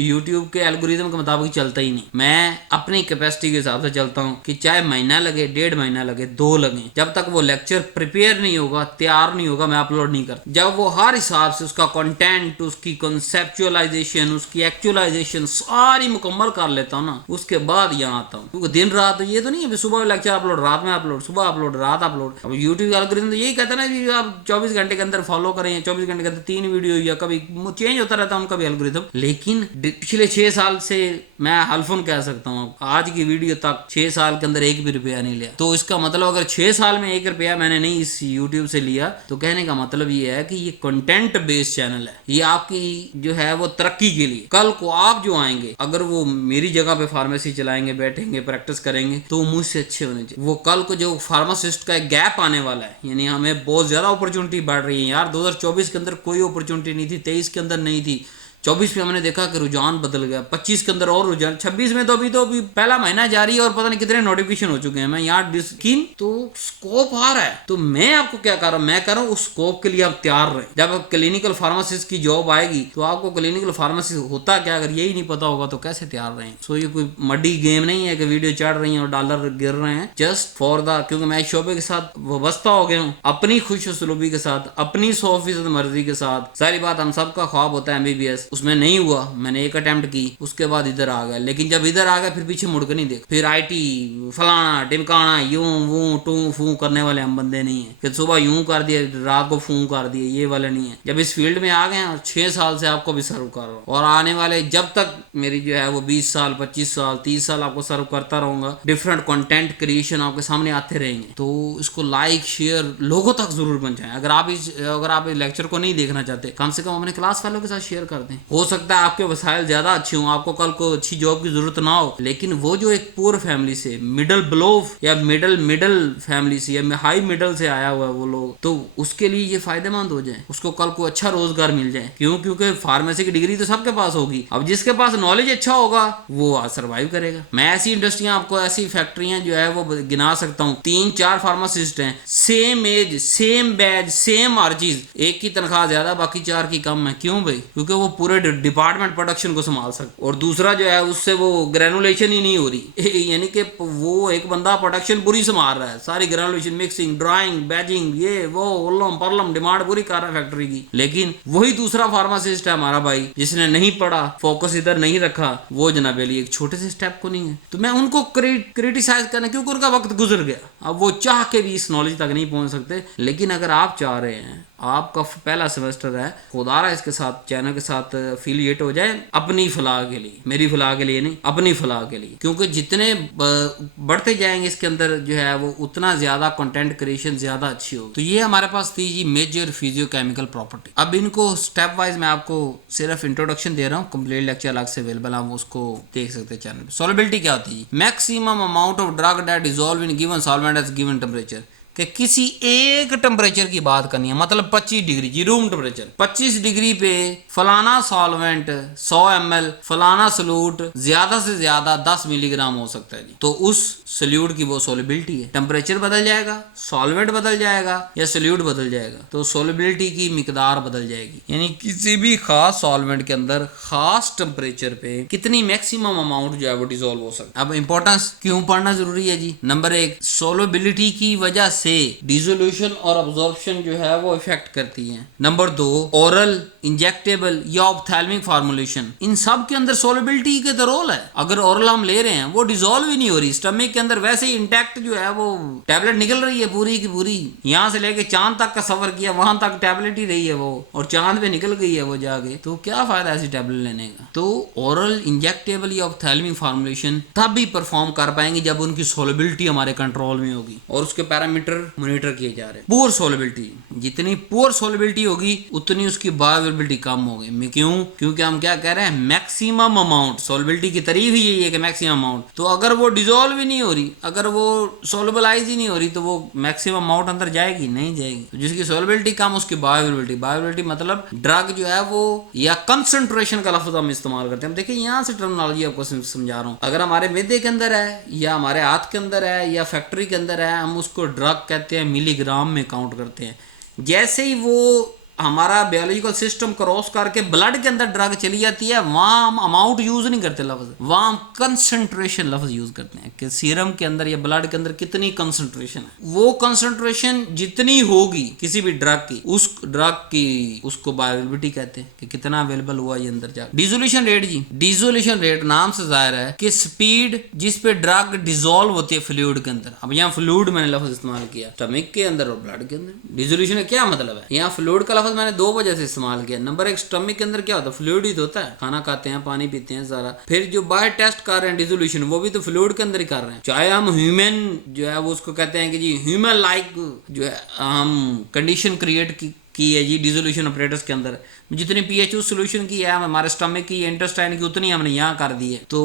यूट्यूब के एल्गोरिथम के मुताबिक चलता ही नहीं। मैं अपनी कैपेसिटी के हिसाब से चलता हूँ कि चाहे महीना लगे, 1.5 महीना लगे, 2 लगे, जब तक वो लेक्चर प्रिपेयर नहीं होगा, तैयार नहीं होगा, मैं अपलोड नहीं करता। जब वो हर हिसाब से उसका कंटेंट, उसकी कॉन्सेप्चुअलाइजेशन, उसकी एक्चुअलाइजेशन सारी मुकम्मल कर लेता हूँ ना, उसके बाद यहाँ आता हूँ। क्योंकि दिन रात ये तो नहीं है सुबह लेक्चर अपलोड, रात में अपलोड, सुबह अपलोड, रात अपलोड। अब यूट्यूब एल्गोरिथम तो यही कहता है ना कि आप 24 घंटे के अंदर फॉलो करें, 24 घंटे के अंदर 3 वीडियो, या कभी चेंज होता रहता है उनका भी एल्गोरिथम। लेकिन पिछले 6 साल से मैं हल्फन कह सकता हूँ, आज की वीडियो तक 6 साल के अंदर 1 भी रुपया नहीं लिया। तो इसका मतलब अगर 6 साल में 1 रुपया मैंने नहीं इस यूट्यूब से लिया, तो कहने का मतलब ये है कि ये कंटेंट बेस्ड चैनल है, ये आपकी जो है वो तरक्की के लिए। कल को आप जो आएंगे, अगर वो मेरी जगह पे फार्मेसी चलाएंगे, बैठेंगे, प्रैक्टिस करेंगे, तो मुझसे अच्छे होने चाहिए। वो कल को जो फार्मासिस्ट का एक गैप आने वाला है, यानी हमें बहुत ज्यादा अपॉर्चुनिटी बढ़ रही है यार। 2024 के अंदर कोई अपॉर्चुनिटी नहीं थी, 23 के अंदर नहीं थी, 24 में हमने देखा कि रुझान बदल गया, 25 के अंदर और रुझान, 26 में तो अभी पहला महीना जारी है और पता नहीं कितने नोटिफिकेशन हो चुके हैं। मैं यहाँ स्कीम तो स्कोप आ रहा है, तो मैं आपको क्या कर रहा हूँ, मैं कह रहा हूँ उस स्कोप के लिए आप तैयार रहे। जब आप क्लिनिकल फार्मासिस्ट की जॉब आएगी तो आपको क्लिनिकल फार्मासिस्ट होता क्या अगर यही नहीं पता होगा तो कैसे तैयार रहे। सो ये कोई मड्डी गेम नहीं है कि वीडियो चढ़ रही है और डॉलर गिर रहे हैं जस्ट फॉर द, क्योंकि मैं इस शोबे के साथ वाबस्ता हो गया हूँ, अपनी खुश उसलूबी के साथ, अपनी 100% मर्जी के साथ। सारी बात हम सबका ख्वाब होता है MBBS, उसमें नहीं हुआ, मैंने एक अटेम्प्ट की, उसके बाद इधर आ गया। लेकिन जब इधर आ गया फिर पीछे मुड़ के नहीं देख, फिर IT फलाना टिमकाना यूं वूं टू फू करने वाले हम बंदे नहीं है कि सुबह यूं कर दिया रात को फू कर दिया, ये वाले नहीं है। जब इस फील्ड में आ गए और 6 साल से आपको भी सर्व कर रहा हूँ और आने वाले जब तक मेरी जो है वो 20 साल 25 साल 30 साल आपको सर्व करता रहूंगा, डिफरेंट कंटेंट क्रिएशन आपके सामने आते रहेंगे। तो इसको लाइक शेयर लोगों तक जरूर पहुंचाएं। अगर आप इस लेक्चर को नहीं देखना चाहते कम से कम अपने क्लास वालों के साथ शेयर कर दें। हो सकता है आपके वसाइल ज्यादा अच्छे हों, आपको कल को अच्छी जॉब की जरूरत ना हो, लेकिन वो जो एक पुअर फैमिली से, मिडल बिलो या मिडल फैमिली से या हाई मिडल से आया हुआ है वो लोग, तो उसके लिए ये फायदेमंद हो जाए, उसको कल को अच्छा रोजगार मिल जाए। क्यों? क्योंकि फार्मेसी की डिग्री तो सबके पास होगी, अब जिसके पास नॉलेज अच्छा होगा वो सर्वाइव करेगा। मैं ऐसी इंडस्ट्रियां आपको, ऐसी फैक्ट्रियां जो है वो गिना सकता हूँ, 3-4 फार्मासिस्ट हैं, same age same batch same हर चीज, एक की तनख्वाह ज्यादा बाकी 4 की कम है। क्यों भाई? क्योंकि वो पूरे डिपार्टमेंट प्रोडक्शन को संभाल सकते, और दूसरा जो है उससे वो ग्रेनुलेशन ही नहीं हो रही यानी कि वो एक बंदा प्रोडक्शन पूरी संभाल रहा है, सारी ग्रेनुलेशन मिक्सिंग ड्राइंग बैजिंग ये वो उल्लम परलम डिमांड पूरी कर रहा है फैक्ट्री की। लेकिन वही दूसरा फार्मासिस्ट है हमारा भाई जिसने नहीं पढ़ा, फोकस इधर नहीं रखा, वो जनाब अली एक छोटे से स्टेप को नहीं है। तो मैं उनको क्रिटिसाइज करना, क्योंकि उनका वक्त गुजर गया, अब वो चाह के भी इस नॉलेज तक नहीं पहुंच सकते। लेकिन अगर आप चाह रहे हैं, आपका पहला सेमेस्टर है, खुदारा इसके साथ चैनल के साथ एफिलिएट हो जाए अपनी फलाह के लिए, मेरी फलाह के लिए नहीं, अपनी फलाह के लिए। क्योंकि जितने बढ़ते जाएंगे इसके अंदर जो है वो उतना ज्यादा कंटेंट क्रिएशन ज्यादा अच्छी होगी। तो ये हमारे पास थी जी मेजर फिजियोकेमिकल प्रॉपर्टी। अब इनको स्टेप वाइज मैं आपको सिर्फ इंट्रोडक्शन दे रहा हूँ, कंप्लीट लेक्चर अलग से अवेलेबल, आप उसको देख सकते हैं चैनल पे। सॉल्युबिलिटी क्या होती है? Maximum amount of drug that dissolve in given solvent eight given temperature, कि किसी एक टेम्परेचर की बात करनी है, मतलब 25 डिग्री जी रूम टेम्परेचर, 25 डिग्री पे फलाना सॉल्वेंट 100 ml फलाना सल्यूट ज्यादा से ज्यादा 10 मिलीग्राम हो सकता है जी। तो उस सल्यूट की वो सोलिबिलिटी है, टेम्परेचर बदल जाएगा, सॉल्वेंट बदल जाएगा या सल्यूट बदल जाएगा, तो सोलिबिलिटी की मिकदार बदल जाएगी। यानी किसी भी खास सॉल्वेंट के अंदर खास टेम्परेचर पे कितनी मैक्सिमम अमाउंट जो है वो डिसॉल्व हो सकता है। अब इंपॉर्टेंस क्यों पढ़ना जरूरी है जी? नंबर 1, सोलिबिलिटी की वजह से डिसोल्यूशन और अब्जॉर्प्शन जो है वो इफेक्ट करती है। नंबर 2, ओरल, इंजेक्टेबल या ऑप्थेल्मिक फार्मुलेशन, इन सब के अंदर सोलिबिलिटी के तो रोल है। अगर ओरल हम ले रहे हैं वो डिसॉल्व ही नहीं हो रही, स्टमक के अंदर वैसे ही इंटैक्ट जो है वो टैबलेट निकल रही है पूरी की पूरी, यहाँ से लेके चांद तक का सफर किया, वहां तक टैबलेट ही रही है वो, और चांद पे निकल गई है वो जाके, तो क्या फायदा ऐसी टैबलेट लेने का? तो ओरल, इंजेक्टेबल या ऑप्थेल्मिक फार्मुलेशन तब भी परफॉर्म कर पाएंगे जब उनकी सोलिबिलिटी हमारे कंट्रोल में होगी और उसके पैरामीटर मॉनिटर किए जा रहे हैं। पुअर सोलिबिलिटी, जितनी पुअर सोलिबिलिटी होगी उतनी उसकी बायोअवेलेबिलिटी कम होगी। क्यों? क्योंकि हम क्या कह रहे हैं, मैक्सिमम अमाउंट, सोलिबिलिटी की तारीफ ही यही है कि मैक्सिमम अमाउंट। तो अगर वो डिसॉल्व ही नहीं हो रही, अगर वो सोलबलाइज ही नहीं हो रही, तो वो मैक्सिमम अमाउंट अंदर जाएगी नहीं जाएगी। तो जिसकी सोलिबिलिटी कम उसकी बायोअवेलेबिलिटी मतलब ड्रग जो है वो, या कंसंट्रेशन का लफ्ज हम इस्तेमाल करते हैं। देखिए यहाँ से टर्मिनोलॉजी आपको समझा रहा हूँ। अगर हमारे मैदे के अंदर है या हमारे हाथ के अंदर है या फैक्ट्री के अंदर है, हम उसको ड्रग कहते हैं, मिलीग्राम में काउंट करते हैं। जैसे ही वो हमारा बायोलॉजिकल सिस्टम क्रॉस करके ब्लड के अंदर ड्रग चली जाती है, वहां हम अमाउंट यूज नहीं करते लफ्ज, वहां हम कंसंट्रेशन लफ्ज यूज करते हैं कि सीरम के अंदर या ब्लड के अंदर कितनी कंसंट्रेशन है। वो कंसंट्रेशन जितनी होगी किसी भी ड्रग की, उस ड्रग की उसको बायोअवेलेबिलिटी कहते हैं कि कितना अवेलेबल हुआ ये अंदर जाकर। डिसोल्यूशन रेट जी, डिसोल्यूशन रेट नाम से जाहिर है कि स्पीड जिस पे ड्रग डिसॉल्व होती है फ्लूइड के अंदर। अब यहाँ फ्लूइड मैंने लफ्ज इस्तेमाल किया, स्टमक के अंदर और ब्लड के अंदर। डिसोल्यूशन का क्या मतलब है? यहाँ फ्लूइड का मैंने 2 वजह से इस्तेमाल किया। नंबर 1, स्टमक के अंदर क्या होता है, फ्लूइड ही तो होता है, खाना खाते हैं, पानी पीते हैं सारा। फिर जो बाहर टेस्ट कर रहे हैं डिसोल्यूशन, वो भी तो फ्लूइड के अंदर ही कर रहे हैं। चाहे हम ह्यूमन जो है वो उसको कहते हैं कि जी ह्यूमन लाइक जो है हम कंडीशन क्रिएट की है जी डिसोल्यूशन ऑपरेटर्स के अंदर, जितनी पीएचओ सोल्यूशन की है हमारे स्टमक की इंटेस्टाइन की उतनी हमने यहाँ कर दी है। तो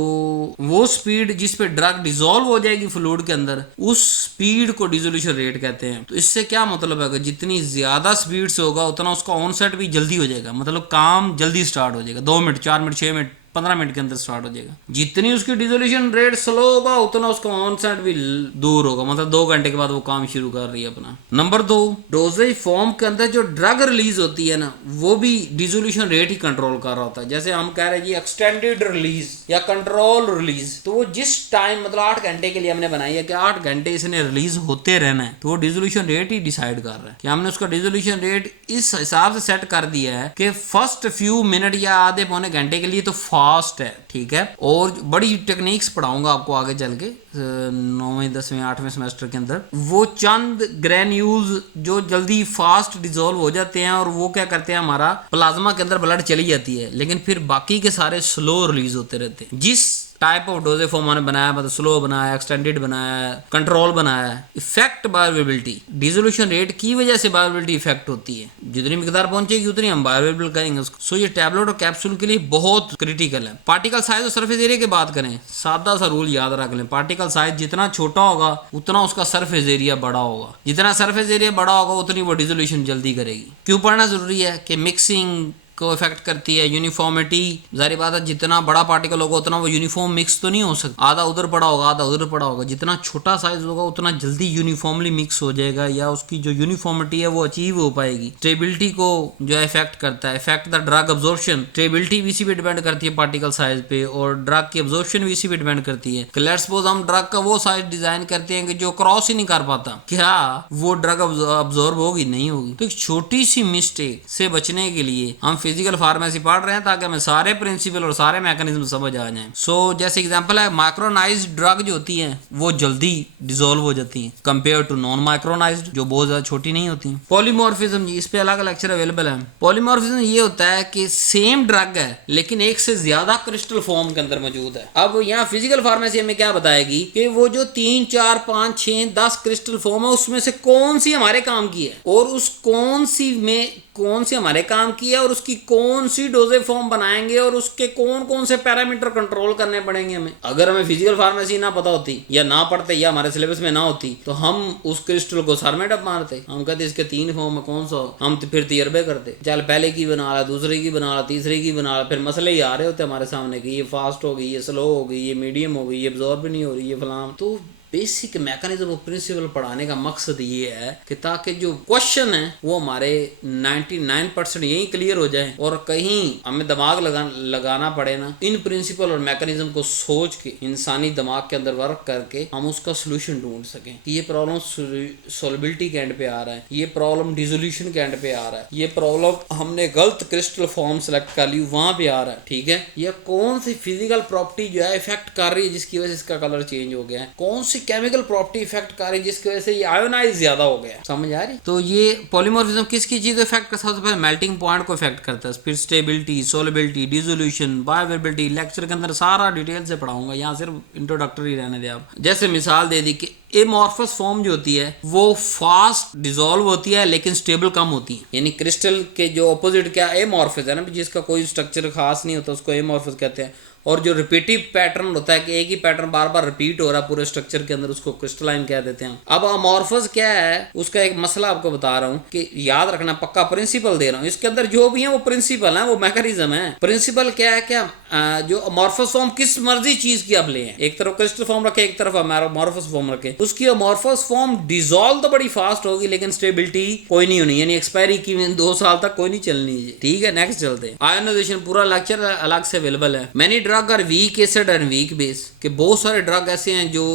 वो स्पीड जिस पे ड्रग डिसॉल्व हो जाएगी फ्लूइड के अंदर, उस स्पीड को डिसोल्यूशन रेट कहते हैं। तो इससे क्या मतलब है कि जितनी ज्यादा स्पीड से होगा उतना उसका ऑनसेट भी जल्दी हो जाएगा, मतलब काम जल्दी स्टार्ट हो जाएगा, 2 मिनट 4 मिनट 6 मिनट 15 मिनट के अंदर स्टार्ट हो जाएगा। जितनी उसकी डिसोल्यूशन रेट स्लो होगा उतना उसका ऑनसेट भी दूर होगा, मतलब 2 घंटे के बाद वो काम शुरू कर रही है अपना। नंबर 2, डोजेज फॉर्म के अंदर जो ड्रग रिलीज होती है ना, वो भी डिसोल्यूशन रेट ही कंट्रोल कर रहा होता है। जैसे हम कह रहे हैं जी एक्सटेंडेड रिलीज या कंट्रोल रिलीज, तो वो जिस टाइम मतलब 8 घंटे के लिए हमने बनाई है कि 8 घंटे इसने रिलीज होते रहना है, तो वो डिसोल्यूशन रेट ही डिसाइड कर रहा है कि हमने उसका डिसोल्यूशन रेट इस हिसाब से सेट कर दिया है कि फर्स्ट फ्यू मिनट या आधे पौने घंटे के लिए तो फास्ट है, ठीक है। और बड़ी टेक्निक्स पढ़ाऊंगा आपको आगे चल के 9वें 10वें 8वें सेमेस्टर के अंदर। वो चंद ग्रेन्यूल्स जो जल्दी फास्ट डिसॉल्व हो जाते हैं और वो क्या करते हैं, हमारा प्लाज्मा के अंदर ब्लड चली जाती है, लेकिन फिर बाकी के सारे स्लो रिलीज होते रहते हैं। जिस टाइप ऑफ डोजेज फॉर्म हमने बनाया, मतलब स्लो बनाया, एक्सटेंडेड बनाया, कंट्रोल बनाया। इफेक्ट बायोअवेलेबिलिटी, डिसोल्यूशन रेट की वजह से बायोअवेलेबिलिटी इफेक्ट होती है, जितनी मिकदार पहुंचेगी उतनी हम बायोअवेलेबल करेंगे उसको। सो ये टैबलेट और कैप्सूल के लिए बहुत क्रिटिकल है। पार्टिकल साइज और सरफेस एरिया की बात करें, सादा सा रूल याद रख लें, पार्टिकल साइज जितना छोटा होगा उतना उसका सरफेस एरिया बड़ा होगा, जितना सरफेस एरिया बड़ा होगा उतनी वो डिसोल्यूशन जल्दी करेगी। क्यों पढ़ना जरूरी है कि मिक्सिंग को इफेक्ट करती है, यूनिफॉर्मिटी, जारी बात है जितना बड़ा पार्टिकल होगा उतना वो यूनिफॉर्म मिक्स तो नहीं हो सकता, आधा उधर पड़ा होगा आधा उधर पड़ा होगा। जितना छोटा साइज होगा उतना जल्दी यूनिफॉर्मली मिक्स हो जाएगा या उसकी जो यूनिफॉर्मिटी है वो अचीव हो पाएगी। स्टेबिलिटी को जो है इफेक्ट करता है, effect the drug absorption, stability भी इसी पे डिपेंड करती है पार्टिकल साइज पे, और ड्रग की अब्जॉर्प्शन भी इसी पे डिपेंड करती है। लेट्स सपोज हम ड्रग का वो साइज डिजाइन करते हैं कि जो क्रॉस ही नहीं कर पाता, क्या वो ड्रग अब्जॉर्ब होगी? नहीं होगी। तो एक छोटी सी मिस्टेक से बचने के लिए हम फिजिकल फार्मेसी पढ़ रहे हैं ताकि हमें सारे प्रिंसिपल और सारे मैकेनिज्म समझ आ जाएं। सो जैसे एग्जांपल है, माइक्रोनाइज्ड ड्रग जो होती हैं वो जल्दी डिसॉल्व हो जाती हैं कंपेयर टू नॉन माइक्रोनाइज्ड जो बहुत ज्यादा छोटी नहीं होती। पॉलीमॉर्फिज्म जी, इस पे अलग लेक्चर अवेलेबल है। पॉलीमॉर्फिज्म ये होता है कि सेम ड्रग है लेकिन एक से ज्यादा क्रिस्टल फॉर्म के अंदर मौजूद है। अब यहाँ फिजिकल फार्मेसी हमें क्या बताएगी कि वो जो 3 4 5 6 10 क्रिस्टल फॉर्म है उसमें से कौन सी हमारे काम की है और उस कौन सी में कौन सी हमारे काम की है और उसकी कौन सी डोजेज फॉर्म बनाएंगे और उसके कौन कौन से पैरामीटर कंट्रोल करने पड़ेंगे हमें। अगर हमें फिजिकल फार्मेसी ना पता होती या ना पढ़ते या हमारे सिलेबस में ना होती तो हम उस क्रिस्टल को सर में डब मारते, हम कहते इसके 3 फॉर्म है कौन सा, हम तो फिर तजर्बे करते, चल पहले की बना ला, दूसरे की बना ला, तीसरे की बना ला, फिर मसले ही आ रहे होते हमारे सामने कि ये फास्ट हो गई, ये स्लो हो गई, ये मीडियम हो गई, ये अब्जॉर्ब नहीं हो रही, ये फलाम। तो बेसिक मैकेनिज्म और प्रिंसिपल पढ़ाने का मकसद ये है कि ताकि जो क्वेश्चन है वो हमारे 99% यही क्लियर हो जाए और कहीं हमें दिमाग लगाना पड़े ना, इन प्रिंसिपल और मैकेनिज्म को सोच के इंसानी दिमाग के अंदर वर्क करके हम उसका सोल्यूशन ढूंढ सकें कि ये प्रॉब्लम सोल्युबिलिटी के एंड पे आ रहा है, ये प्रॉब्लम डिसोल्यूशन के एंड पे आ रहा है, ये प्रॉब्लम हमने गलत क्रिस्टल फॉर्म सेलेक्ट कर ली वहां पे आ रहा है, ठीक है, या कौन सी फिजिकल प्रॉपर्टी जो है इफेक्ट कर रही है जिसकी वजह से इसका कलर चेंज हो गया है, कौन सी केमिकल प्रॉपर्टी इफेक्ट कर रही है जिसकी वजह से ये आयोनाइज ज्यादा हो गया। समझ आ रही? तो ये पॉलीमॉर्फिज्म किसकी चीज इफेक्ट करता है? सबसे पहले मेल्टिंग पॉइंट को इफेक्ट करता है, फिर stability, solubility, dissolution, bioavailability. Lecture के अंदर सारा डिटेल से पढ़ाऊंगा, यहाँ सिर्फ इंट्रोडक्टरी रहने दे आप। जैसे मिसाल दे दी कि एमॉर्फस फॉर्म जो होती है वो फास्ट डिसॉल्व होती है लेकिन स्टेबल कम होती है, यानी क्रिस्टल के जो ऑपोजिट क्या एमॉर्फस है ना, जिसका कोई स्ट्रक्चर खास नहीं होता उसको एमॉर्फस कहते हैं। और जो रिपीटिव पैटर्न होता है कि एक ही पैटर्न बार बार रिपीट हो रहा है पूरे स्ट्रक्चर के अंदर, उसको क्रिस्टलाइन कह देते हैं। अब अमॉर्फस क्या है उसका एक मसला आपको बता रहा हूं कि याद रखना, पक्का प्रिंसिपल दे रहा हूं, इसके अंदर जो भी है वो प्रिंसिपल है, वो मैकेनिज्म है। प्रिंसिपल क्या है, क्या जो अमॉर्फस फॉर्म किस मर्जी चीज की आप ले, एक तरफ क्रिस्टल फॉर्म रखे एक तरफ अमॉर्फस फॉर्म रखे, उसकी अमॉर्फस फॉर्म डिसॉल्व तो बड़ी फास्ट होगी लेकिन स्टेबिलिटी कोई नहीं होनी, यानी एक्सपायरी की 2 साल तक कोई नहीं चलनी है। ठीक है, नेक्स्ट चलते हैं। आयोनाइजेशन पूरा लेक्चर अलग से अवेलेबल है। Many drug are weak acid and weak base, के बहुत सारे ड्रग ऐसे हैं जो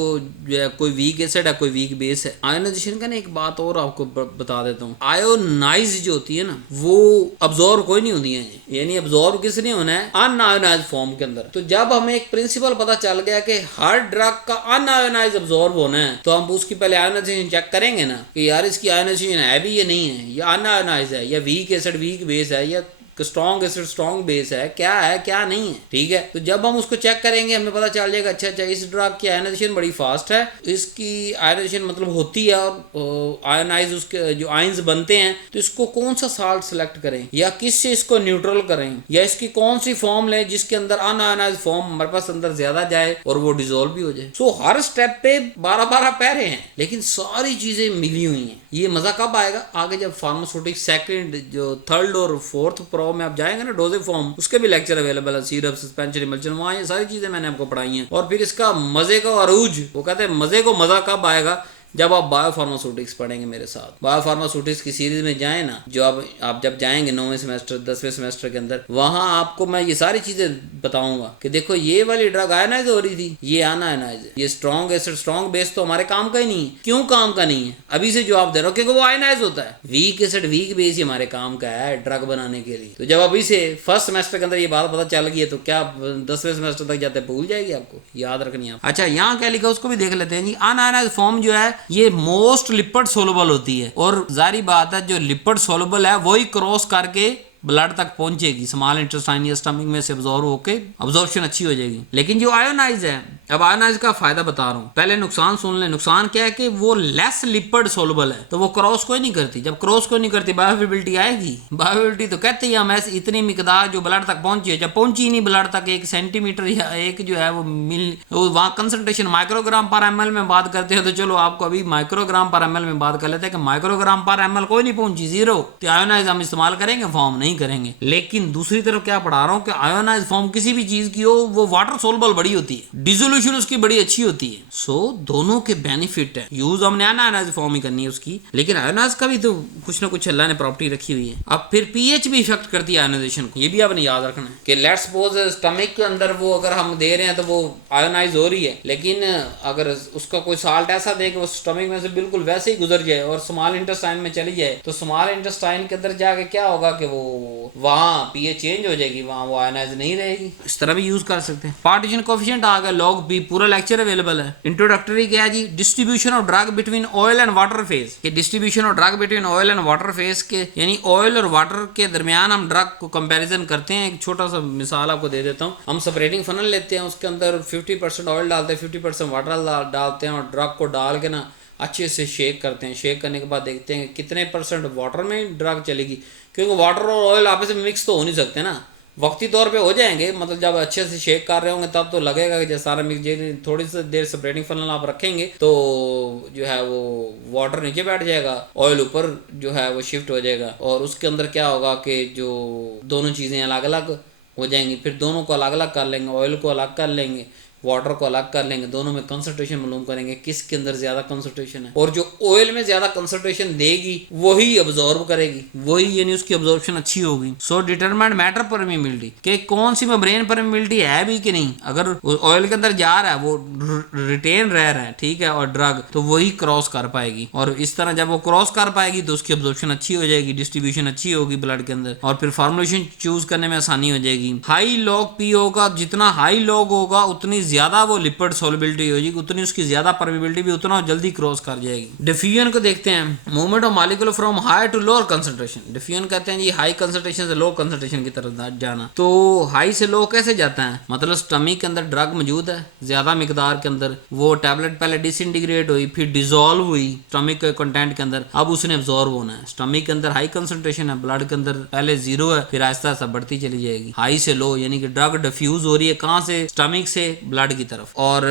कोई वीक एसिड है कोई वीक बेस है। आयोनाइजेशन का ना एक बात और आपको बता देता हूँ, आयोनाइज जो होती है ना वो अब्जॉर्ब कोई नहीं होती है, यानी अब्जॉर्ब किस नहीं होना है, अनआयोनाइज फॉर्म के अंदर। तो जब हमें एक प्रिंसिपल पता चल गया कि हर ड्रग का अनआयोनाइज अब्जॉर्ब होना है तो हम उसकी पहले आयोनाइजेशन चेक करेंगे ना कि यार इसकी आयोनाइजेशन है भी या नहीं है, या अनआयोनाइज है, या वीक एसिड वीक बेस है, या कि स्ट्रॉन्ग एसिड स्ट्रॉन्ग बेस है क्या नहीं है, ठीक है। तो जब हम उसको चेक करेंगे हमें पता चल जाएगा अच्छा इस ड्रग की आयनाइजेशन बड़ी फास्ट है, इसकी आयनाइजेशन मतलब होती है और आयनाइज उसके जो आयंस बनते हैं, तो इसको कौन सा साल्ट सेलेक्ट करें या किससे इसको न्यूट्रल करें या इसकी कौन सी फॉर्म लें जिसके अंदर अनआयनाइज्ड फॉर्म हमारे पास अंदर ज्यादा जाए और वो डिसॉल्व भी हो जाए। सो हर स्टेप पे 12-12 पैरे हैं लेकिन सारी चीजें मिली हुई हैं। ये मजा कब आएगा? आगे जब फार्मास्यूटिक सेकंड जो थर्ड और फोर्थ प्रो में आप जाएंगे ना, डोजेज फॉर्म, उसके भी लेक्चर अवेलेबल है, सिरप, सस्पेंशन, इमल्शन, वहां ये सारी चीजें मैंने आपको पढ़ाई हैं। और फिर इसका मजे का अरूज, वो कहते हैं मजे को मजा कब आएगा? जब आप बायोफार्मास्यूटिक्स पढ़ेंगे मेरे साथ। बायोफार्मास्यूटिक्स की सीरीज में जाए ना, जो आप जब जाएंगे 9वें सेमेस्टर 10वें सेमेस्टर के अंदर, वहां आपको मैं ये सारी चीजें बताऊंगा कि देखो ये वाली ड्रग आयनाइज हो रही थी, ये अनआयनाइज है, ये स्ट्रॉन्ग एसिड स्ट्रॉन्ग बेस तो हमारे काम का ही नहीं है। क्यों काम का नहीं है? अभी से जवाब दे रहा हूँ, क्योंकि वो आयनाइज होता है। वीक एसिड वीक बेस ही हमारे काम का है ड्रग बनाने के लिए। तो जब अभी से फर्स्ट सेमेस्टर के अंदर ये बात पता चल गई है तो क्या 10वें सेमेस्टर तक जाते भूल जाएगी? आपको याद रखनी है। अच्छा, यहाँ क्या लिखा उसको भी देख लेते हैं जी। अनआयनाइज फॉर्म जो है ये मोस्ट लिपिड सोलुबल होती है और जारी बात है जो लिपिड सोलुबल है वही क्रॉस करके ब्लड तक पहुंचेगी, स्मॉल इंटेस्टाइन या स्टमक में से अब्जॉर्ब होके अब्जॉर्प्शन अच्छी हो जाएगी। लेकिन जो आयोनाइज है, अब आयोनाइज का फायदा बता रहा हूं, पहले नुकसान सुन ले। नुकसान क्या है कि वो लेस लिपिड सोलुबल है तो वो क्रॉस कोई नहीं करती। जब क्रॉस कोई नहीं करती बायोअवेलेबिलिटी आएगी? बायोअवेलेबिलिटी तो कहते हैं हम ऐसे इतनी मिकदार जो ब्लड तक पहुंची है, जब पहुंची नहीं ब्लड तक 1 सेंटीमीटर या एक जो है वो वहां कंसंट्रेशन माइक्रोग्राम पर एमएल में बात करते हैं तो चलो आपको अभी माइक्रोग्राम पर एमएल में बात कर लेते हैं कि माइक्रोग्राम पर एमएल कोई नहीं पहुंची, 0। तो आयोनाइज हम इस्तेमाल करेंगे? फॉर्म नहीं करेंगे। लेकिन दूसरी तरफ क्या पढ़ा रहा हूं कि आयोनाइज फॉर्म किसी भी चीज की हो वो वाटर सोलबल बड़ी होती है, डिसोल्यूशन उसकी बड़ी अच्छी होती है। सो दोनों के बेनिफिट है। यूज हमने अनआयनाइज फॉर्म ही करनी है उसकी, लेकिन आयोनाइज का भी तो कुछ ना कुछ अल्लाह ने प्रॉपर्टी रखी हुई है। अब फिर पीएच भी इफेक्ट करती है आयोनाइजेशन को, ये भी आपने याद रखना है कि लेट्स सपोज स्टमक के अंदर वो अगर हम दे रहे हैं तो वो आयोनाइज हो रही है, लेकिन अगर उसका कोई साल्ट ऐसा दे कि वो स्टमक में से बिल्कुल वैसे ही गुजर जाए और स्मॉल इंटेस्टाइन में चली जाए, तो स्मॉल इंटेस्टाइन के अंदर जाके क्या होगा कि वो वहां पीएच चेंज हो जाएगी, वहां वो आयनाइज नहीं रहेगी। इस तरह भी यूज कर सकते हैं। पार्टीशन कोएफिशिएंट आ गया, लॉग बी, पूरा लेक्चर अवेलेबल है। इंट्रोडक्टरी क्या है जी? Distribution of drug between oil and water phase. ये distribution of drug between oil and water phase के यानी ऑयल और वाटर के दरमियान हम ड्रग को कंपैरिजन करते हैं। एक छोटा सा मिसाल आपको दे देता हूँ। हम सेपरेटिंग फनल लेते हैं, उसके अंदर 50% ऑयल डालते हैं, 50% वाटर डालते हैं और ड्रग को डाल के ना अच्छे से शेक करते हैं। शेक करने के बाद देखते हैं कितने परसेंट वाटर में ड्रग चलेगी, क्योंकि वाटर और ऑयल आपस में मिक्स तो हो नहीं सकते ना। वक्ती तौर पे हो जाएंगे, मतलब जब अच्छे से शेक कर रहे होंगे तब तो लगेगा कि जैसे सारा मिक्स। थोड़ी सी देर सेपरेटिंग फनल आप रखेंगे तो जो है वो वाटर नीचे बैठ जाएगा, ऑयल ऊपर जो है वो शिफ्ट हो जाएगा और उसके अंदर क्या होगा कि जो दोनों चीज़ें अलग अलग हो जाएंगी। फिर दोनों को अलग अलग कर लेंगे, ऑयल को अलग कर लेंगे, वाटर को अलग कर लेंगे, दोनों में कंसंट्रेशन मालूम करेंगे किसके अंदर ज्यादा कंसंट्रेशन है, और जो ऑयल में ज्यादा कंसंट्रेशन देगी वही अब्जॉर्ब करेगी, वही यानी उसकी अब्जॉर्प्शन अच्छी होगी। सो डिटरमाइंड मैटर परमिबिलिटी कि कौन सी मेम्ब्रेन परमिबिलिटी है भी कि नहीं। अगर ऑयल के अंदर जा रहा है वो रिटेन रह रहा है, ठीक है, और ड्रग तो वही क्रॉस कर पाएगी, और इस तरह जब वो क्रॉस कर पाएगी तो उसकी अब्जॉर्प्शन अच्छी हो जाएगी, डिस्ट्रीब्यूशन अच्छी होगी ब्लड के अंदर, और फिर फॉर्मुलेशन चूज करने में आसानी हो जाएगी। हाई लॉग पी होगा, जितना हाई लॉग होगा उतनी ज्यादा वो लिपिड सोलबिलिटी हो जाएगी, उतनी उसकी ज्यादा परमिबिलिटी भी उतना जल्दी क्रॉस कर जाएगी। डिफ्यूजन को देखते हैं, movement of molecule from high to lower concentration. Diffusion कहते हैं जी हाई कंसंट्रेशन से लो कंसंट्रेशन की तरफ जाना। तो हाई से लो कैसे जाता है? मतलब स्टमक के अंदर ड्रग मौजूद है ज्यादा मिकदार के अंदर, वो टैबलेट पहले डिसइंटीग्रेट हुई, फिर डिसॉल्व हुई स्टमक के कंटेंट के अंदर, अब उसने अब्सॉर्ब होना है। स्टमक के अंदर हाई कंसंट्रेशन है, ब्लड के अंदर पहले 0 है, फिर आहिस्ता आहिस्ता बढ़ती चली जाएगी। हाई से लो यानी कि ड्रग डिफ्यूज हो रही है कहाँ से? स्टमक से ब्लड की तरफ, और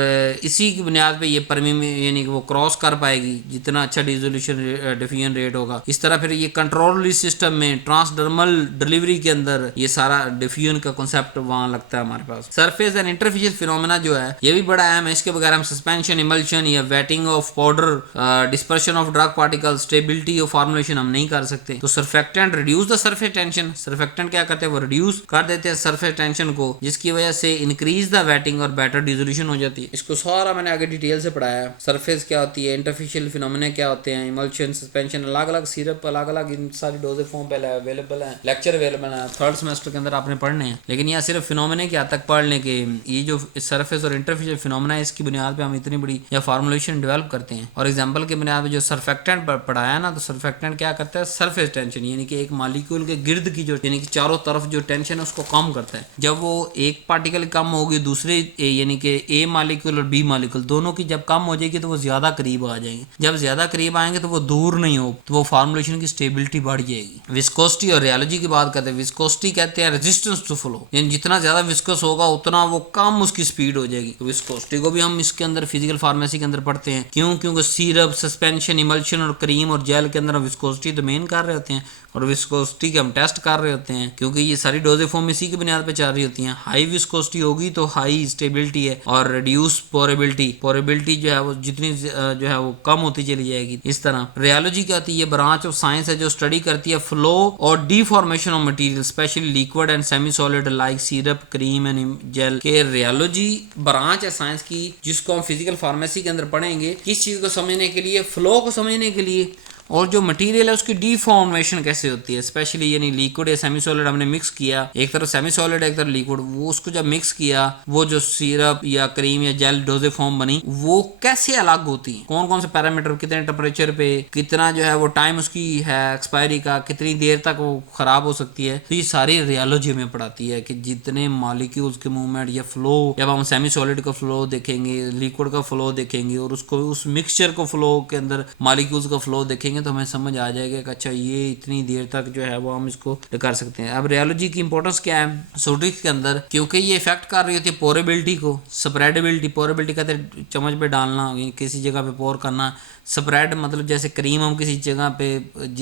इसी की बुनियाद पे ये यानी कि वो क्रॉस कर पाएगी जितना अच्छा डिसोल्यूशन डिफ्यूजन रेट होगा। इस तरह फिर ये कंट्रोल सिस्टम में ट्रांसडर्मल डिलीवरी के अंदर ये सारा डिफ्यूजन का कॉन्सेप्ट वहां लगता है हमारे पास। सरफेस एंड इंटरफेशियल फिनोमेना जो है ये भी बड़ा अहम है। इसके बगैर हम सस्पेंशन, इमल्शन या waiting of powder, dispersion of drug particle, stability of formulation हम नहीं कर सकते। तो surfactant reduce the surface tension. Surfactant क्या करते हैं? वो रिड्यूस कर देते हैं सरफेस टेंशन को, जिसकी वजह से इंक्रीज द वेटिंग और बेटर बेटर डिजोल्यूशन हो जाती है। इसको सारा मैंने आगे डिटेल से पढ़ाया है। सरफेस क्या होती है, इंटरफेशियल फिनोमेना क्या होते हैं, इमल्शन, सस्पेंशन, अलग अलग सिरप, अलग अलग इन सारी डोजेज फॉर्म पहले अवेलेबल है, लेक्चर अवेलेबल है, थर्ड सेमेस्टर के अंदर आपने पढ़ने हैं। लेकिन यहाँ सिर्फ फिनोमेना क्या तक पढ़ लें कि ये जो सरफेस और इंटरफेशियल फिनोमेना है इसकी बुनियाद पे हम इतनी बड़ी या फार्मुलेशन डेवलप करते हैं। और एग्जांपल के बुनियाद पे जो सरफेक्टेंट पढ़ाया ना, तो सरफेक्टेंट क्या करता है, सरफेस टेंशन यानी कि एक मॉलिक्यूल के गिर्द की जो यानी कि चारों तरफ जो टेंशन है उसको कम करता है। जब वो एक पार्टिकल कम होगी दूसरे यानी कि ए मॉलिक्यूल और बी मॉलिक्यूल दोनों की जब कम हो जाएगी तो वो ज्यादा करीब आ जाएंगे। जब ज्यादा करीब आएंगे तो वो दूर नहीं हो, तो वो फार्मुलेशन की स्टेबिलिटी बढ़ जाएगी। विस्कोसिटी और रियोलॉजी की बात करते हैं। विस्कोसिटी कहते हैं रेजिस्टेंस टू फ्लो, यानी जितना ज्यादा विस्कोस होगा उतना वो कम उसकी स्पीड हो जाएगी। तो विस्कोसिटी को भी हम इसके अंदर फिजिकल फार्मेसी के अंदर पढ़ते हैं। क्यों? क्योंकि सिरप, सस्पेंशन, इमल्शन और क्रीम और जेल के अंदर हम विस्कोसिटी तो मेन कर रहे होते हैं और विस्कोसिटी के हम टेस्ट कर रहे होते हैं, क्योंकि ये सारी डोजेज फॉर्म इसी की बुनियाद पे चल रही होती हैं। हाई विस्कोसिटी होगी तो हाई स्टेबिलिटी है और रिड्यूस पोरेबिलिटी जो है वो जितनी जो है वो कम होती चली जाएगी। इस तरह रियोलॉजी क्या होती है, ये ब्रांच ऑफ साइंस है जो स्टडी करती है फ्लो और deformation of material specially liquid and semi solid like syrup, cream and gel. के रियोलॉजी ब्रांच है साइंस की जिसको हम फिजिकल फार्मेसी के अंदर पढ़ेंगे, किस चीज को समझने के लिए, फ्लो को समझने के लिए, और जो मटेरियल है उसकी डिफॉर्मेशन कैसे होती है, स्पेशली यानी लिक्विड या सेमी सॉलिड हमने मिक्स किया, एक तरफ सेमी सॉलिड एक तरफ लिक्विड, वो उसको जब मिक्स किया वो जो सिरप या क्रीम या जेल डोजेज फॉर्म बनी वो कैसे अलग होती है, कौन कौन से पैरामीटर, कितने टेम्परेचर पे, कितना जो है वो टाइम उसकी है एक्सपायरी का, कितनी देर तक वो खराब हो सकती है। तो ये सारी रियोलॉजी में पढ़ाती है कि जितने मॉलिक्यूल्स के मूवमेंट या फ्लो, जब हम सेमी सॉलिड का फ्लो देखेंगे, लिक्विड का फ्लो देखेंगे और उसको उस मिक्सचर को फ्लो के अंदर मॉलिक्यूल्स का फ्लो देखेंगे तो हमें समझ आ जाएगा कि अच्छा ये इतनी देर तक जो है वो हम इसको कर सकते हैं। अब रियोलॉजी की इंपॉर्टेंस क्या है सोडिक्स के अंदर, क्योंकि ये इफेक्ट कर रही होती है पोरेबिलिटी को, स्प्रेडेबिलिटी, पोरेबिलिटी कहते हैं चम्मच पे डालना, किसी जगह पे पोर करना, स्प्रेड मतलब जैसे क्रीम हम किसी जगह पे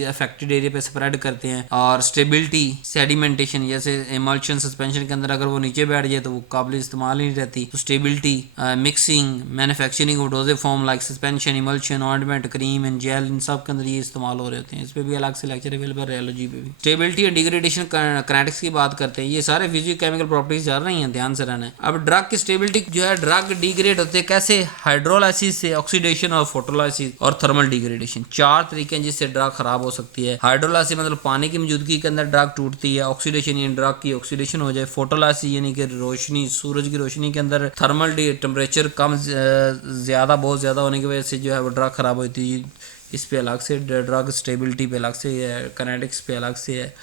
अफेक्टेड एरिया पे स्प्रेड करते हैं, और स्टेबिलिटी, सेडिमेंटेशन जैसे इमल्शन, सस्पेंशन के अंदर अगर वो नीचे बैठ जाए तो वो काबिल इस्तेमाल ही नहीं रहती, तो stability, mixing, manufacturing of dosage form like suspension, emulsion, ointment, cream and gel, इन सब के अंदर ये इस्तेमाल हो रहे होते हैं। इस पे भी अलग से लेक्चर अवेलेबल रियोलॉजी पे भी। स्टेबिलिटी एंड डिग्रेडेशन काइनेटिक्स की बात करते हैं, ये सारे फिजिको केमिकल प्रॉपर्टीज जा रही हैं, ध्यान से रहना है। अब ड्रग की स्टेबिलिटी जो है, ड्रग डिग्रेड होते हैं कैसे, हाइड्रोलाइसिस से, ऑक्सीडेशन और फोटोलाइसिस और थर्मल डिग्रेडेशन, चार तरीके हैं जिससे ड्रग खराब हो सकती है। हाइड्रोलाइसिस मतलब पानी की मौजूदगी के अंदर ड्रग टूटती है, ऑक्सीडेशन यानी ड्रग की ऑक्सीडेशन हो जाए, फोटोलाइसिस यानी कि रोशनी, सूरज की रोशनी के अंदर थर्मल टेम्परेचर कम ज्यादा बहुत ज्यादा होने की वजह से जो है वो ड्रग खराब होती है। इस पे अलग से, ड्रग स्टेबिलिटी पे अलग से है, काइनेटिक्स पे अलग से है।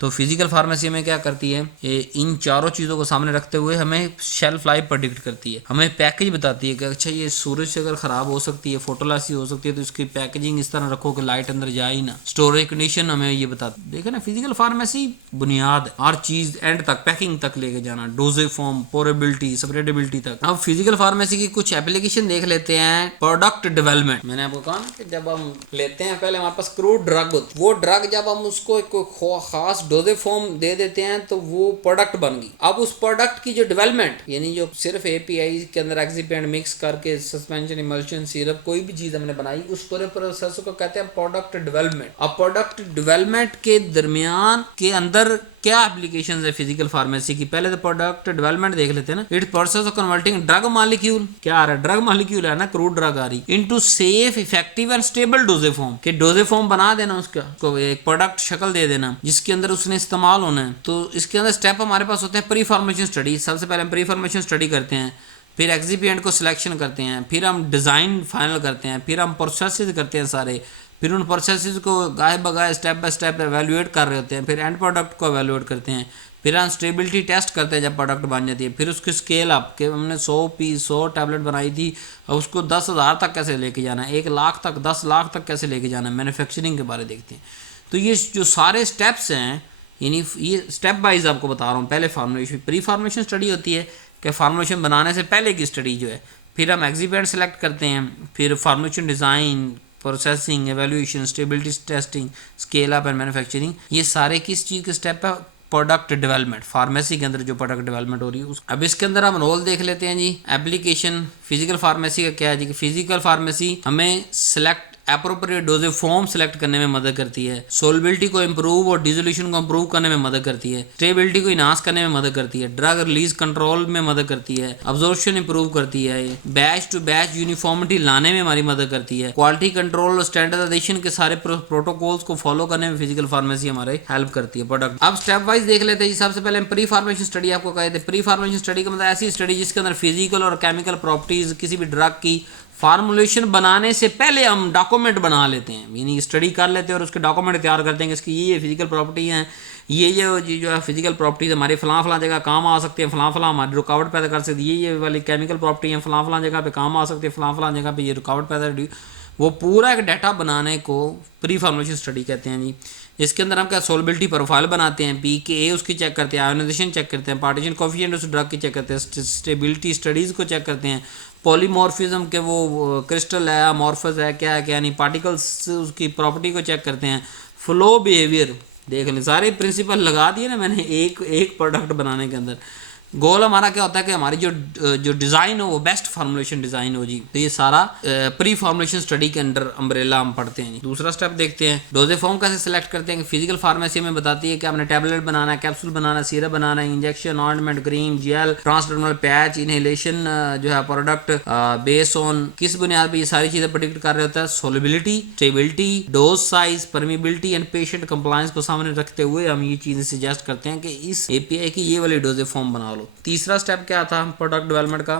तो फिजिकल फार्मेसी में क्या करती है, ये इन चारों चीज़ों को सामने रखते हुए हमें शेल्फ लाइफ प्रेडिक्ट करती है, हमें पैकेज बताती है कि अच्छा ये सूरज से अगर ख़राब हो सकती है, फोटोलाइसिस हो सकती है, तो इसकी पैकेजिंग इस तरह रखो कि लाइट अंदर जाए ही ना, स्टोरेज कंडीशन हमें ये बताती है। देखे ना, फिजिकल फार्मेसी बुनियाद है, हर चीज़ एंड तक, पैकिंग तक लेके जाना, डोजेज फॉर्म, पोरेबिलिटी, स्प्रेडेबिलिटी तक। अब फिजिकल फार्मेसी की कुछ एप्लीकेशन देख लेते हैं। प्रोडक्ट डेवलपमेंट, मैंने आपको कहा ना कि जब हम लेते हैं पहले हमारे पास क्रूड ड्रग होती है, वो ड्रग जब हम उसको कोई खास डोजेज फॉर्म दे देते हैं तो वो प्रोडक्ट बन गई। अब उस प्रोडक्ट की जो डेवलपमेंट यानी जो सिर्फ एपीआई के अंदर एक्सिपिएंट मिक्स करके सस्पेंशन, इमल्शन, सिरप कोई भी चीज हमने बनाई, उस पूरे प्रोसेस को कहते हैं प्रोडक्ट डेवलपमेंट। अब प्रोडक्ट डेवलपमेंट के दरमियान के अंदर क्या एप्लीकेशंस है फिजिकल फार्मेसी की, पहले तो प्रोडक्ट डेवलपमेंट देख लेते हैं ना। It's process of converting drug molecule, क्या आ रहा है, ड्रग मॉलिक्यूल है ना, क्रूड ड्रग आ रही, into safe, effective and stable doses form, के डोजेज फॉर्म बना देना, उसका को एक प्रोडक्ट शक्ल दे देना जिसके अंदर उसने इस्तेमाल होना है। तो इसके अंदर स्टेप हमारे पास होते हैं प्री फार्मेशन स्टडी। सबसे पहले हम प्री फार्मेशन स्टडी करते हैं, फिर एक्सिपिएंट को सिलेक्शन करते हैं, फिर हम डिज़ाइन फाइनल करते हैं, फिर हम प्रोसेसेस करते हैं सारे, फिर उन प्रोसेसेस को गाय बगाए स्टेप बाय स्टेप एवेल्युएट कर रहे होते हैं, फिर एंड प्रोडक्ट को एवेल्युएट करते हैं, फिर हम स्टेबिलिटी टेस्ट करते हैं जब प्रोडक्ट बन जाती है, फिर उसकी स्केल अप के हमने 100 टैबलेट बनाई थी, और उसको 10,000 तक कैसे लेके जाना है, 1 लाख तक, 10 लाख तक कैसे लेके जाना है, मैन्युफैक्चरिंग के बारे देखते हैं। तो ये जो सारे स्टेप्स हैं, यानी ये स्टेप वाइज आपको बता रहा हूँ। पहले फार्मुलेशन, प्री फार्मुलेशन स्टडी होती है कि फार्मुलेशन बनाने से पहले की स्टडी जो है, फिर हम एक्सिपिएंट सेलेक्ट करते हैं, फिर formulation design, processing, evaluation, stability testing, scale up and manufacturing, ये सारे किस चीज़ के स्टेप है, प्रोडक्ट डेवलपमेंट, फार्मेसी के अंदर जो प्रोडक्ट डेवलपमेंट हो रही है। अब इसके अंदर हम रोल देख लेते हैं जी। एप्लीकेशन फिजिकल फार्मेसी का क्या है जी, कि फिजिकल फार्मेसी हमें select appropriate doses form select करने में मदद करती है, सोलबिलिटी को इंप्रूव और डिसोल्यूशन को इंप्रूव करने में मदद करती है, स्टेबिलिटी को इनहांस करने में मदद करती है, ड्रग रिलीज कंट्रोल में मदद करती है, अब्जॉर्प्शन इंप्रूव करती है, बैच टू बैच यूनिफॉर्मिटी लाने में हमारी मदद करती है, क्वालिटी कंट्रोल और स्टैंडर्डाइजेशन के सारे प्रोटोकॉल्स को फॉलो करने में फिजिकल फार्मेसी हमारे हेल्प करती है प्रोडक्ट। अब स्टेप वाइज देख लेते हैं। सबसे पहले हम प्री फार्मेशन स्टडी आपको कहे थे। प्री फार्मेशन स्टडी का मतलब ऐसी स्टडी जिसके अंदर फिजिकल और केमिकल प्रॉपर्टीज किसी भी ड्रग की फार्मुलेशन बनाने से पहले हम डॉक्यूमेंट बना लेते हैं, यानी स्टडी कर लेते हैं और उसके डॉक्यूमेंट तैयार करते हैं कि इसकी ये फिजिकल प्रॉपर्टी हैं, ये जो है फिजिकल प्रॉपर्टीज हमारे फलां जगह काम आ सकते हैं, फलां हमारी रुकावट पैदा कर सकती है, ये वाली केमिकल प्रॉपर्टी हैं फलां जगह पे काम आ सकती है, फलां जगह पे ये रुकावट पैदा, वो पूरा एक डाटा बनाने को प्री फार्मुलेशन स्टडी कहते हैं जी। इसके अंदर हम क्या सोलबिलिटी प्रोफाइल बनाते हैं, पीके उसकी चेक करते हैं, आयोनाइजेशन चेक करते हैं, पार्टीशन कोफिशिएंट उस ड्रग की चेक करते हैं, स्टेबिलिटी स्टडीज़ को चेक करते हैं, पॉलीमॉर्फिज्म के वो क्रिस्टल है अमॉर्फस है क्या है क्या नहीं, पार्टिकल्स उसकी प्रॉपर्टी को चेक करते हैं, फ्लो बिहेवियर देख लें। सारे प्रिंसिपल लगा दिए ना मैंने एक प्रोडक्ट बनाने के अंदर। गोल हमारा क्या होता है कि हमारी जो डिज़ाइन हो वो बेस्ट फार्मुलेशन डिज़ाइन हो जी। तो ये सारा प्री फार्मुलेशन स्टडी के अंडर अम्ब्रेला हम पढ़ते हैं। दूसरा स्टेप देखते हैं, डोजेज फॉर्म कैसे सिलेक्ट करते हैं। फिजिकल फार्मेसी में बताती है कि आपने टैबलेट बनाना है, कैप्सूल बनाना है, सिरप बनाना है, injection, ointment, cream, gel, transdermal patch, inhalation जो है प्रोडक्ट बेस्ड ऑन किस बुनियाद पर ये सारी चीज़ें प्रेडिक्ट कर रहे होता है। Solubility, stability, dose size, permeability and patient compliance को सामने रखते हुए हम ये चीज़ें सजेस्ट करते हैं कि इस एपीआई की ये वाली डोजेज फॉर्म बना लो। तीसरा स्टेप क्या था प्रोडक्ट डेवलपमेंट का,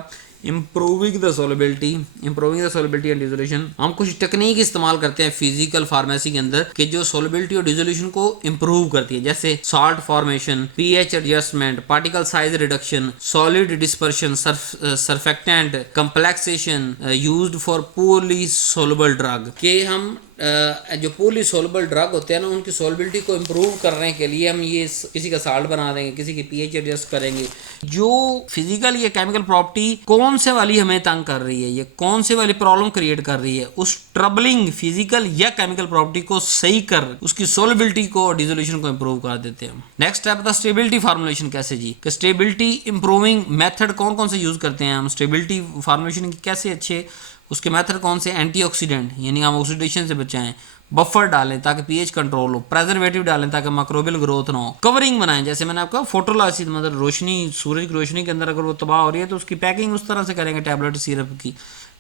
improving the solubility and dissolution. हम कुछ टेक्निक इस्तेमाल करते हैं फिजिकल फार्मेसी के अंदर कि जो सोलबिलिटी और डिसोल्यूशन को इम्प्रूव करती है, जैसे salt formation, pH adjustment, particle size reduction, solid dispersion, surfactant, complexation used for poorly soluble drug के हम जो पोली सोलबल ड्रग होते हैं ना उनकी सोलबिलिटी को इम्प्रूव करने के लिए हम ये किसी का साल्ट बना देंगे, किसी की पीएच एडजस्ट करेंगे। जो फिजिकल या केमिकल प्रॉपर्टी कौन से वाली हमें तंग कर रही है, ये कौन से वाली प्रॉब्लम क्रिएट कर रही है, उस ट्रबलिंग फिजिकल या केमिकल प्रॉपर्टी को सही कर उसकी सोलबिलिटी को और डिसोल्यूशन को इम्प्रूव कर देते हैं। नेक्स्ट स्टेप था स्टेबिलिटी फार्मुलेशन। कैसे जी कि स्टेबिलिटी इम्प्रूविंग मेथड कौन कौन से यूज करते हैं हम, स्टेबिलिटी फार्मुलेशन की कैसे अच्छे उसके मेथड कौन से, एंटीऑक्सीडेंट यानी हम ऑक्सीडेशन से बचाएं, बफर डालें ताकि पीएच कंट्रोल हो, प्रेजर्वेटिव डालें ताकि माइक्रोबियल ग्रोथ ना हो, कवरिंग बनाएं जैसे मैंने आपका फोटोलाइसिस मतलब रोशनी सूरज की रोशनी के अंदर अगर वो तबाह हो रही है तो उसकी पैकिंग उस तरह से करेंगे टैबलेट सिरप की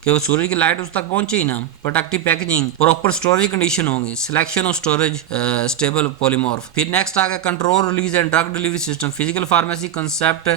कि वो सूरज की लाइट उस तक पहुंचे ही ना। Protective packaging, proper storage condition होंगी, selection of storage stable polymorph. फिर नेक्स्ट आ गया control release and drug delivery system. Physical pharmacy concept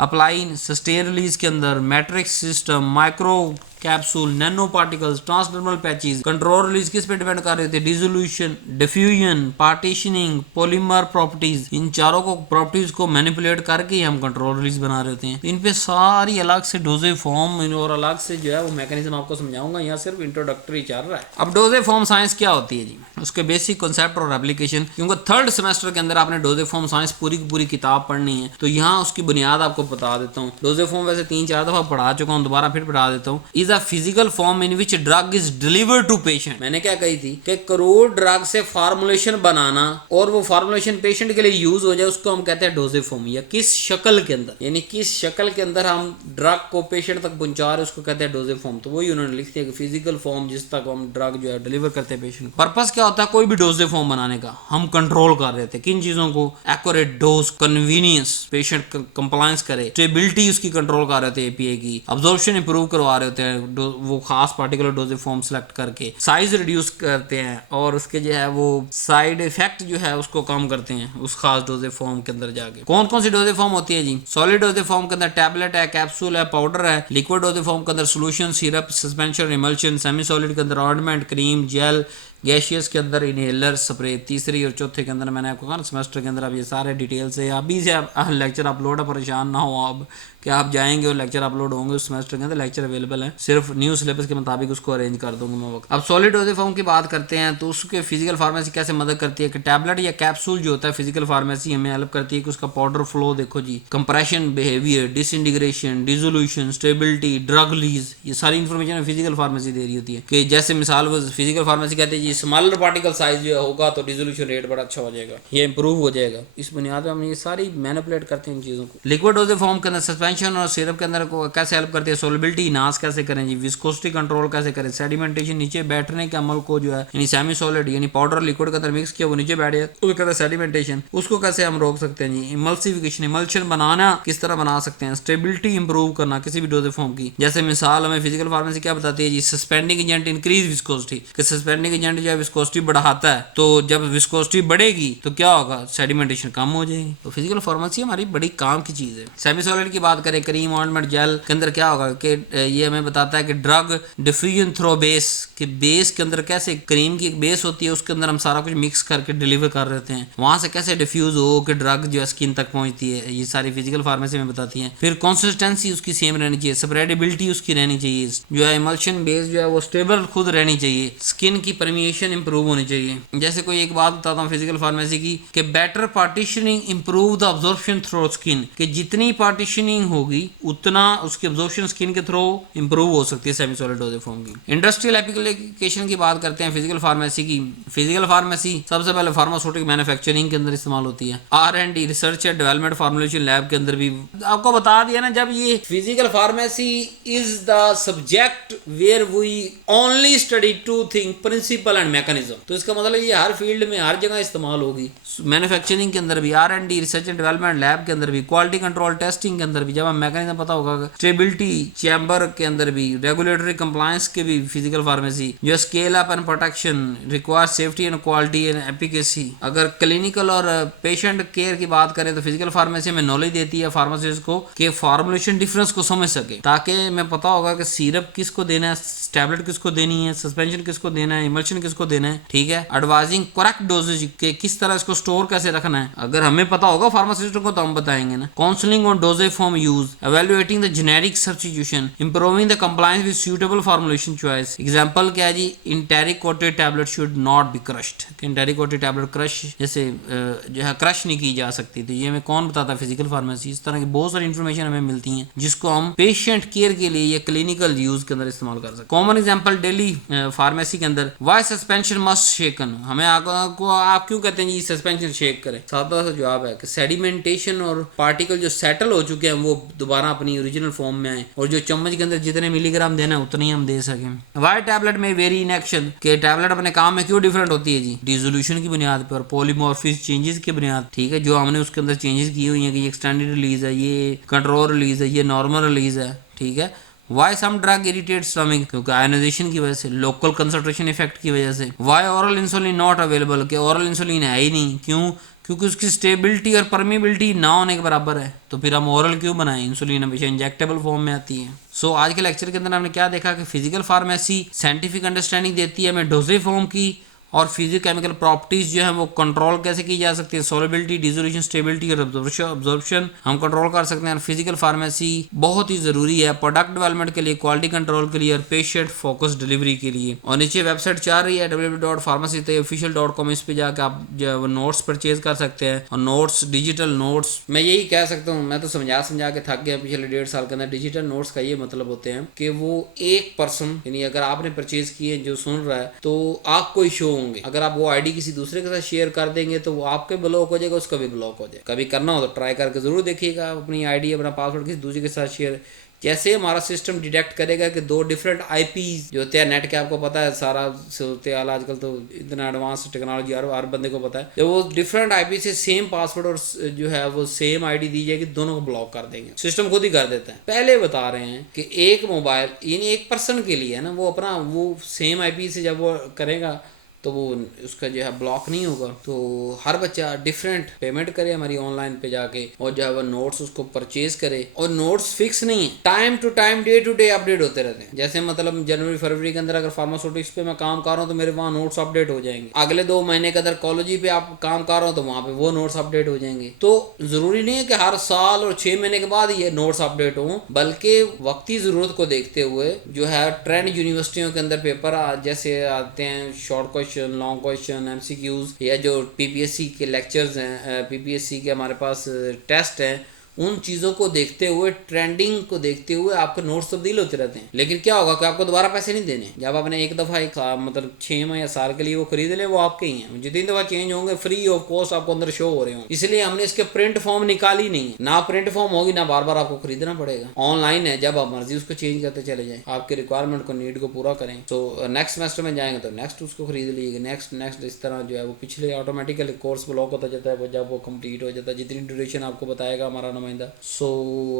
apply sustain release के अंदर matrix system, micro capsule, nano particles, transdermal patches. Control release किस पे depend कर रहे थे, dissolution, diffusion, partitioning, polymer properties. इन चारों को प्रॉपर्टीज को मैनिपुलेट करके हम कंट्रोल रिलीज बना रहे होते हैं। इन पे सारी अलग से डोजेज फॉर्म और अलग से जो है वो मैकेनिज्म आपको समझाऊंगा, यहाँ सिर्फ इंट्रोडक्टरी चल रहा है। अब डोजेज फॉर्म साइंस क्या होती है जी, उसके बेसिक कॉन्सेप्ट और एप्लीकेशन। क्योंकि थर्ड सेमेस्टर के अंदर आपने डोजेज फॉर्म साइंस पूरी की पूरी किताब पढ़नी है तो यहाँ उसकी बुनियाद आपको बता देता हूँ। डोजेज फॉर्म वैसे 3-4 दफा पढ़ा चुका हूँ, दोबारा फिर पढ़ा देता हूँ। Is a physical form in which drug is delivered to patient. मैंने क्या कही थी कि करोड़ ड्रग से फार्मुलेशन बनाना और वो फार्मुलेशन पेशेंट के लिए यूज हो जाए उसको हम कहते हैं डोजेज फॉर्म। या किस शक्ल के अंदर, यानी किस शक्ल के अंदर हम ड्रग को पेशेंट तक पहुंचा रहे उसको कहते हैं डोजेज फॉर्म। तो वही उन्होंने लिख दिया कि फिजिकल फॉर्म जिस तक हम ड्रग जो है डिलीवर करते हैं पेशेंट। पर्पस क्या होता है कोई भी डोजेज फॉर्म बनाने का, हम कंट्रोल कर रहे थे किन चीजों को, accurate dose, convenience, patient compliance करे, स्टेबिलिटी उसकी कंट्रोल कर रहे थे एपीए की, अब्जॉर्प्शन इंप्रूव करवा रहे होते हैं वो खास पार्टिकुलर डोजेज फॉर्म सेलेक्ट करके, साइज रिड्यूस करते हैं और उसके जो है वो साइड इफेक्ट जो है उसको कम करते हैं उस खास डोजेज फॉर्म के अंदर जाके। कौन कौन सी डोजेज फॉर्म होती है जी, सॉलिड डोजेज फॉर्म के अंदर टैबलेट है, कैप्सूल है, पाउडर है। लिक्विड डोजेज फॉर्म के अंदर solution, syrup, suspension, emulsion. Semi solid के अंदर ऑइंटमेंट, क्रीम, जेल। गैशियस के अंदर इनहेलर, स्प्रे। तीसरी और चौथे के अंदर मैंने आपको कहा ना सेमेस्टर के अंदर आप ये सारे डिटेल से अभी से लेक्चर अपलोड है, परेशान ना हो आप कि आप जाएंगे और लेक्चर अपलोड होंगे। उस सेमेस्टर के अंदर लेक्चर अवेलेबल है, सिर्फ न्यू सिलेबस के मुताबिक उसको अरेंज कर दूंगा मैं वक्त। अब सॉलिड डोजेज फॉर्म की बात करते हैं तो उसके फिजिकल फार्मेसी कैसे मदद करती है कि टैबलेट या कैप्सूल जो होता है फिजिकल फार्मेसी हमें हेल्प करती है कि उसका पाउडर फ्लो देखो जी, compression, behaviour, disintegration, dissolution, stability, drug release, ये सारी इन्फॉर्मेशन फिजिकल फार्मेसी दे रही होती है। कि जैसे मिसाल वो फिजिकल फार्मेसी कहते हैं जी जी स्मॉलर पार्टिकल साइज जो होगा तो रिजोल्यूशन रेट बड़ा अच्छा हो जाएगा, ये इंप्रूव हो जाएगा। इस बुनियाद पर हम ये सारी मैनिपुलेट करते हैं इन चीज़ों को। लिक्विड डोजेज फॉर्म के अंदर सस्पेंशन और सिरप के अंदर को कैसे हेल्प करती है, सोलिबिलिटी इनहांस कैसे करें जी, विस्कोसिटी कंट्रोल कैसे करें, सेडिमेंटेशन नीचे बैठने के अमल को जो है यानी सेमी सॉलिड यानी पाउडर लिक्विड के अंदर मिक्स किया वो नीचे बैठ जाए उसके अंदर सेडिमेंटेशन, उसको कैसे हम रोक सकते हैं जी। इमल्सिफिकेशन, इमल्शन बनाना किस तरह बना सकते हैं, स्टेबिलिटी इंप्रूव करना किसी भी डोजेज फॉर्म की। जैसे मिसाल हमें फिजिकल फार्मेसी क्या बताती है जी, सस्पेंडिंग एजेंट इंक्रीज विस्कोसिटी, कि सस्पेंडिंग एजेंट जो है विस्कोसिटी बढ़ाता है, तो जब विस्कोसिटी बढ़ेगी तो क्या होगा, सेडिमेंटेशन कम हो जाएगी। तो फिजिकल फार्मेसी हमारी बड़ी काम की चीज़ है। सेमी सॉलिड की बात करें, क्रीम ऑइंटमेंट जेल के अंदर क्या होगा कि ये हमें बताता है कि ड्रग डिफ्यूजन थ्रो बेस, कि बेस के अंदर कैसे क्रीम की एक बेस होती है उसके अंदर हम सारा कुछ मिक्स करके डिलीवर कर देते हैं, वहां से कैसे डिफ्यूज हो कि ड्रग जो है स्किन तक पहुंचती है, ये सारी फिजिकल फार्मेसी में बताती है। फिर कंसिस्टेंसी उसकी सेम रहनी चाहिए, स्प्रेडेबिलिटी उसकी रहनी चाहिए, जो है इमल्शन बेस जो है वो स्टेबल खुद रहनी चाहिए, स्किन की परमिएशन इंप्रूव होनी चाहिए। जैसे कोई एक बात बताता हूँ फिजिकल फार्मेसी की कि better partitioning improve the absorption through skin, कि जितनी पार्टीशनिंग होगी उतना उसकी अब्जॉर्प्शन स्किन के थ्रू इंप्रूव हो सकती है सेमी सॉलिड डोजेज फॉर्म की। इंडस्ट्रियल एप्लीकेशन की बात करते हैं फिजिकल फार्मेसी की। फिजिकल फार्मेसी सबसे पहले फार्मास्यूटिक मैन्युफैक्चरिंग के अंदर इस्तेमाल होती है, R&D research and development formulation lab के अंदर भी आपको बता दिया ना। जब ये physical pharmacy is the subject where we only study two thing principle and mechanism, तो इसका मतलब ये हर फील्ड में हर जगह इस्तेमाल होगी। मैन्युफैक्चरिंग के अंदर भी, R&D research and development lab के अंदर भी, क्वालिटी कंट्रोल टेस्टिंग के अंदर भी, जब हम मैकेनिज्म पता होगा, स्टेबिलिटी चैम्बर के अंदर भी, रेगुलेटरी कंप्लायंस के भी फिजिकल फार्मेसी, जो scale up and protection require safety and quality and efficacy. अगर क्लिनिकल और पेशेंट केयर की बात करें तो फिजिकल फार्मेसी में नॉलेज देती है फार्मासिस्ट को कि फार्मुलेशन डिफरेंस को समझ सके, ताकि मैं पता होगा कि सिरप किसको देना है, टैबलेट किसको देनी है, सस्पेंशन किसको देना है, इमल्शन किसको देना है, ठीक है। एडवाइजिंग करेक्ट डोजेज के किस तरह इसको स्टोर कैसे रखना है, अगर हमें पता होगा फार्मासिस्ट को तो हम बताएंगे ना। Counselling on dosage form use, evaluating the generic substitution, improving the compliance with suitable formulation choice. Example क्या है जी, enteric coated tablet should not be crushed, enteric coated tablet crush जैसे जो है क्रश नहीं की जा सकती, तो ये हमें कौन बताता है, फिजिकल फार्मेसी। इस तरह की बहुत सारी इन्फॉर्मेशन हमें मिलती हैं जिसको हम पेशेंट केयर के लिए या क्लिनिकल यूज के अंदर इस्तेमाल कर सकते हैं। कॉमन एग्जांपल डेली फार्मेसी के अंदर, व्हाई सस्पेंशन मस्ट शेकन, हमें आपको आप क्यों कहते हैं जी सस्पेंशन शेक करें, सादा सा जवाब है कि सेडिमेंटेशन और पार्टिकल जो सेटल हो चुके हैं वो दोबारा अपनी ओरिजिनल फॉर्म में आए, और जो चम्मच के अंदर जितने मिलीग्राम देना है उतने ही हम दे सकें। व्हाई टैबलेट में वेरी इन एक्शन, के टैबलेट अपने काम में क्यों डिफरेंट होती है जी, डिसोल्यूशन की बुनियाद पर, पॉलीमॉर्फिस चेंजेस की बुनियाद, ठीक है, जो हमने उसके अंदर चेंजेस किए हुई हैं कि ये एक्सटेंडेड रिलीज है, ये कंट्रोल रिलीज है, ये नॉर्मल रिलीज है, ठीक है। Why some drug irritate stomach, क्योंकि आयोनाइजेशन की वजह से, लोकल कंसंट्रेशन इफेक्ट की वजह से। Why oral insulin not available, के ओरल इंसुलिन है ही नहीं, क्यों, क्योंकि उसकी स्टेबिलिटी और परमिबिलिटी ना होने के बराबर है, तो फिर हम ओरल क्यों बनाएं, इंसुलिन हमेशा इंजेक्टेबल फॉर्म में आती है। सो आज के लेक्चर के अंदर हमने क्या देखा कि फिजिकल फार्मेसी साइंटिफिक अंडरस्टैंडिंग देती है हमें डोजेज फॉर्म की, और फिजिक केमिकल प्रॉपर्टीज जो है वो कंट्रोल कैसे की जा सकती है, सोलिबिलिटी, डिसोल्यूशन, स्टेबिलिटी और अब्जॉर्प्शन हम कंट्रोल कर सकते हैं। और फिजिकल फार्मेसी बहुत ही जरूरी है प्रोडक्ट डेवलपमेंट के लिए, क्वालिटी कंट्रोल के लिए और पेशेंट फोकस डिलीवरी के लिए। और नीचे वेबसाइट चल रही है www.pharmacyofficial.com, इस पे जाकर आप जो है वो नोट्स परचेज कर सकते हैं, और नोट्स, डिजिटल नोट्स, मैं यही कह सकता हूँ, मैं तो समझा के थक गया पिछले 1.5 साल के अंदर। डिजिटल नोट्स का ये मतलब होते हैं कि वो एक पर्सन, यानी अगर आपने परचेज किए जो सुन रहा है तो आपको ही शो होंगे, अगर आप वो आईडी किसी दूसरे के साथ शेयर कर देंगे तो वो आपके ब्लॉक हो जाएगा, उसका भी ब्लॉक हो जाएगा। कभी करना हो तो ट्राई करके जरूर देखिएगा, अपनी आईडी, अपना पासवर्ड किसी दूसरे के साथ शेयर। जैसे हमारा सिस्टम डिटेक्ट करेगा कि 2 डिफरेंट आईपीज जो होते हैं नेट के, आपको पता है सारा सूरत हाल आजकल तो इतना एडवांस टेक्नोलॉजी हर बंदे को पता है, जब वो डिफरेंट आईपी से सेम पासवर्ड और जो है वो सेम आईडी दी जाएगी, दोनों को ब्लॉक कर देंगे, सिस्टम खुद ही कर देता है। पहले बता रहे हैं कि एक मोबाइल यानी एक पर्सन के लिए है ना, वो अपना वो सेम आईपी से जब वो करेगा तो वो उसका जो है ब्लॉक नहीं होगा। तो हर बच्चा डिफरेंट पेमेंट करे हमारी ऑनलाइन पे जाके, और जो है वो नोट्स उसको परचेज करे। और नोट्स फिक्स नहीं है, time to time, day to day update होते रहते हैं। जैसे मतलब जनवरी फरवरी के अंदर अगर फार्मास्यूटिक्स पे मैं काम कर रहा हूँ तो मेरे वहाँ नोट्स अपडेट हो जाएंगे, अगले 2 महीने के अंदर कॉलेजी पे आप काम कर रहा हूँ तो वहाँ पे वो नोट्स अपडेट हो जाएंगे। तो जरूरी नहीं है कि हर साल और 6 महीने के बाद ये नोट्स अपडेट हो, बल्कि वक्ती जरूरत को देखते हुए जो है ट्रेंड यूनिवर्सिटियों के अंदर पेपर जैसे आते हैं, short question, long question, MCQs, या जो पीपीएससी के लेक्चर्स हैं, पीपीएससी के हमारे पास टेस्ट हैं, उन चीज़ों को देखते हुए, ट्रेंडिंग को देखते हुए आपके नोट्स तब्दील होते रहते हैं। लेकिन क्या होगा कि आपको दोबारा पैसे नहीं देने। जब आपने एक दफ़ा एक मतलब 6 माह या साल के लिए वो खरीद ले, वो आपके ही हैं। जितनी दफ़ा चेंज होंगे फ्री ऑफ कॉस्ट आपको अंदर शो हो रहे होंगे। इसलिए हमने इसके प्रिंट फॉर्म निकाली नहीं है। ना प्रिंट फॉर्म होगी ना बार बार आपको खरीदना पड़ेगा। ऑनलाइन है, जब आप मर्जी उसको चेंज करते चले जाएं, आपके रिक्वायरमेंट को, नीड को पूरा करें। तो नेक्स्ट सेमेस्टर में जाएंगे तो नेक्स्ट उसको खरीद लीजिए, नेक्स्ट इस तरह जो है वो पिछले ऑटोमेटिकली कोर्स ब्लॉक होता जाता है जब वो कंप्लीट हो जाता है, जितनी ड्यूरेशन आपको बताएगा हमारा नुमाइंदा। सो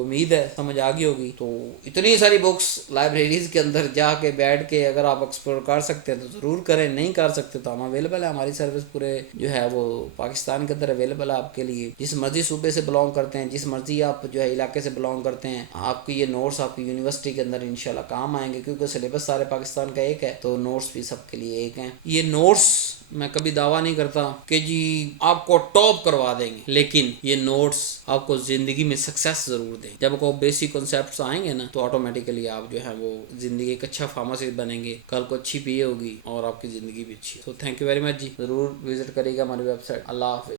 उम्मीद है समझ आ गई होगी। तो इतनी सारी बुक्स लाइब्रेरीज के अंदर जाके बैठ के अगर आप एक्सप्लोर कर सकते हैं तो ज़रूर करें, नहीं कर सकते तो हम अवेलेबल है। हमारी सर्विस पूरे जो है वो पाकिस्तान के अंदर अवेलेबल है आपके लिए। जिस मर्जी सूबे से बिलोंग करते हैं, जिस मर्जी आप जो है इलाके से बिलोंग करते हैं, आपके ये नोट्स आपकी यूनिवर्सिटी के अंदर इंशाल्लाह काम आएंगे, क्योंकि सिलेबस सारे पाकिस्तान का एक है तो नोट्स भी सबके लिए एक हैं। ये नोट्स मैं कभी दावा नहीं करता कि जी आपको टॉप करवा देंगे, लेकिन ये नोट्स आपको जिंदगी में सक्सेस जरूर देंगे। जब आपको बेसिक कॉन्सेप्ट्स आएंगे ना तो ऑटोमेटिकली आप जो है वो जिंदगी एक अच्छा फार्मासिस्ट बनेंगे, कल को अच्छी पीए होगी और आपकी जिंदगी भी अच्छी। तो थैंक यू वेरी मच जी, जरूर विजिट करिएगा हमारी वेबसाइट। अल्लाह हाफिज।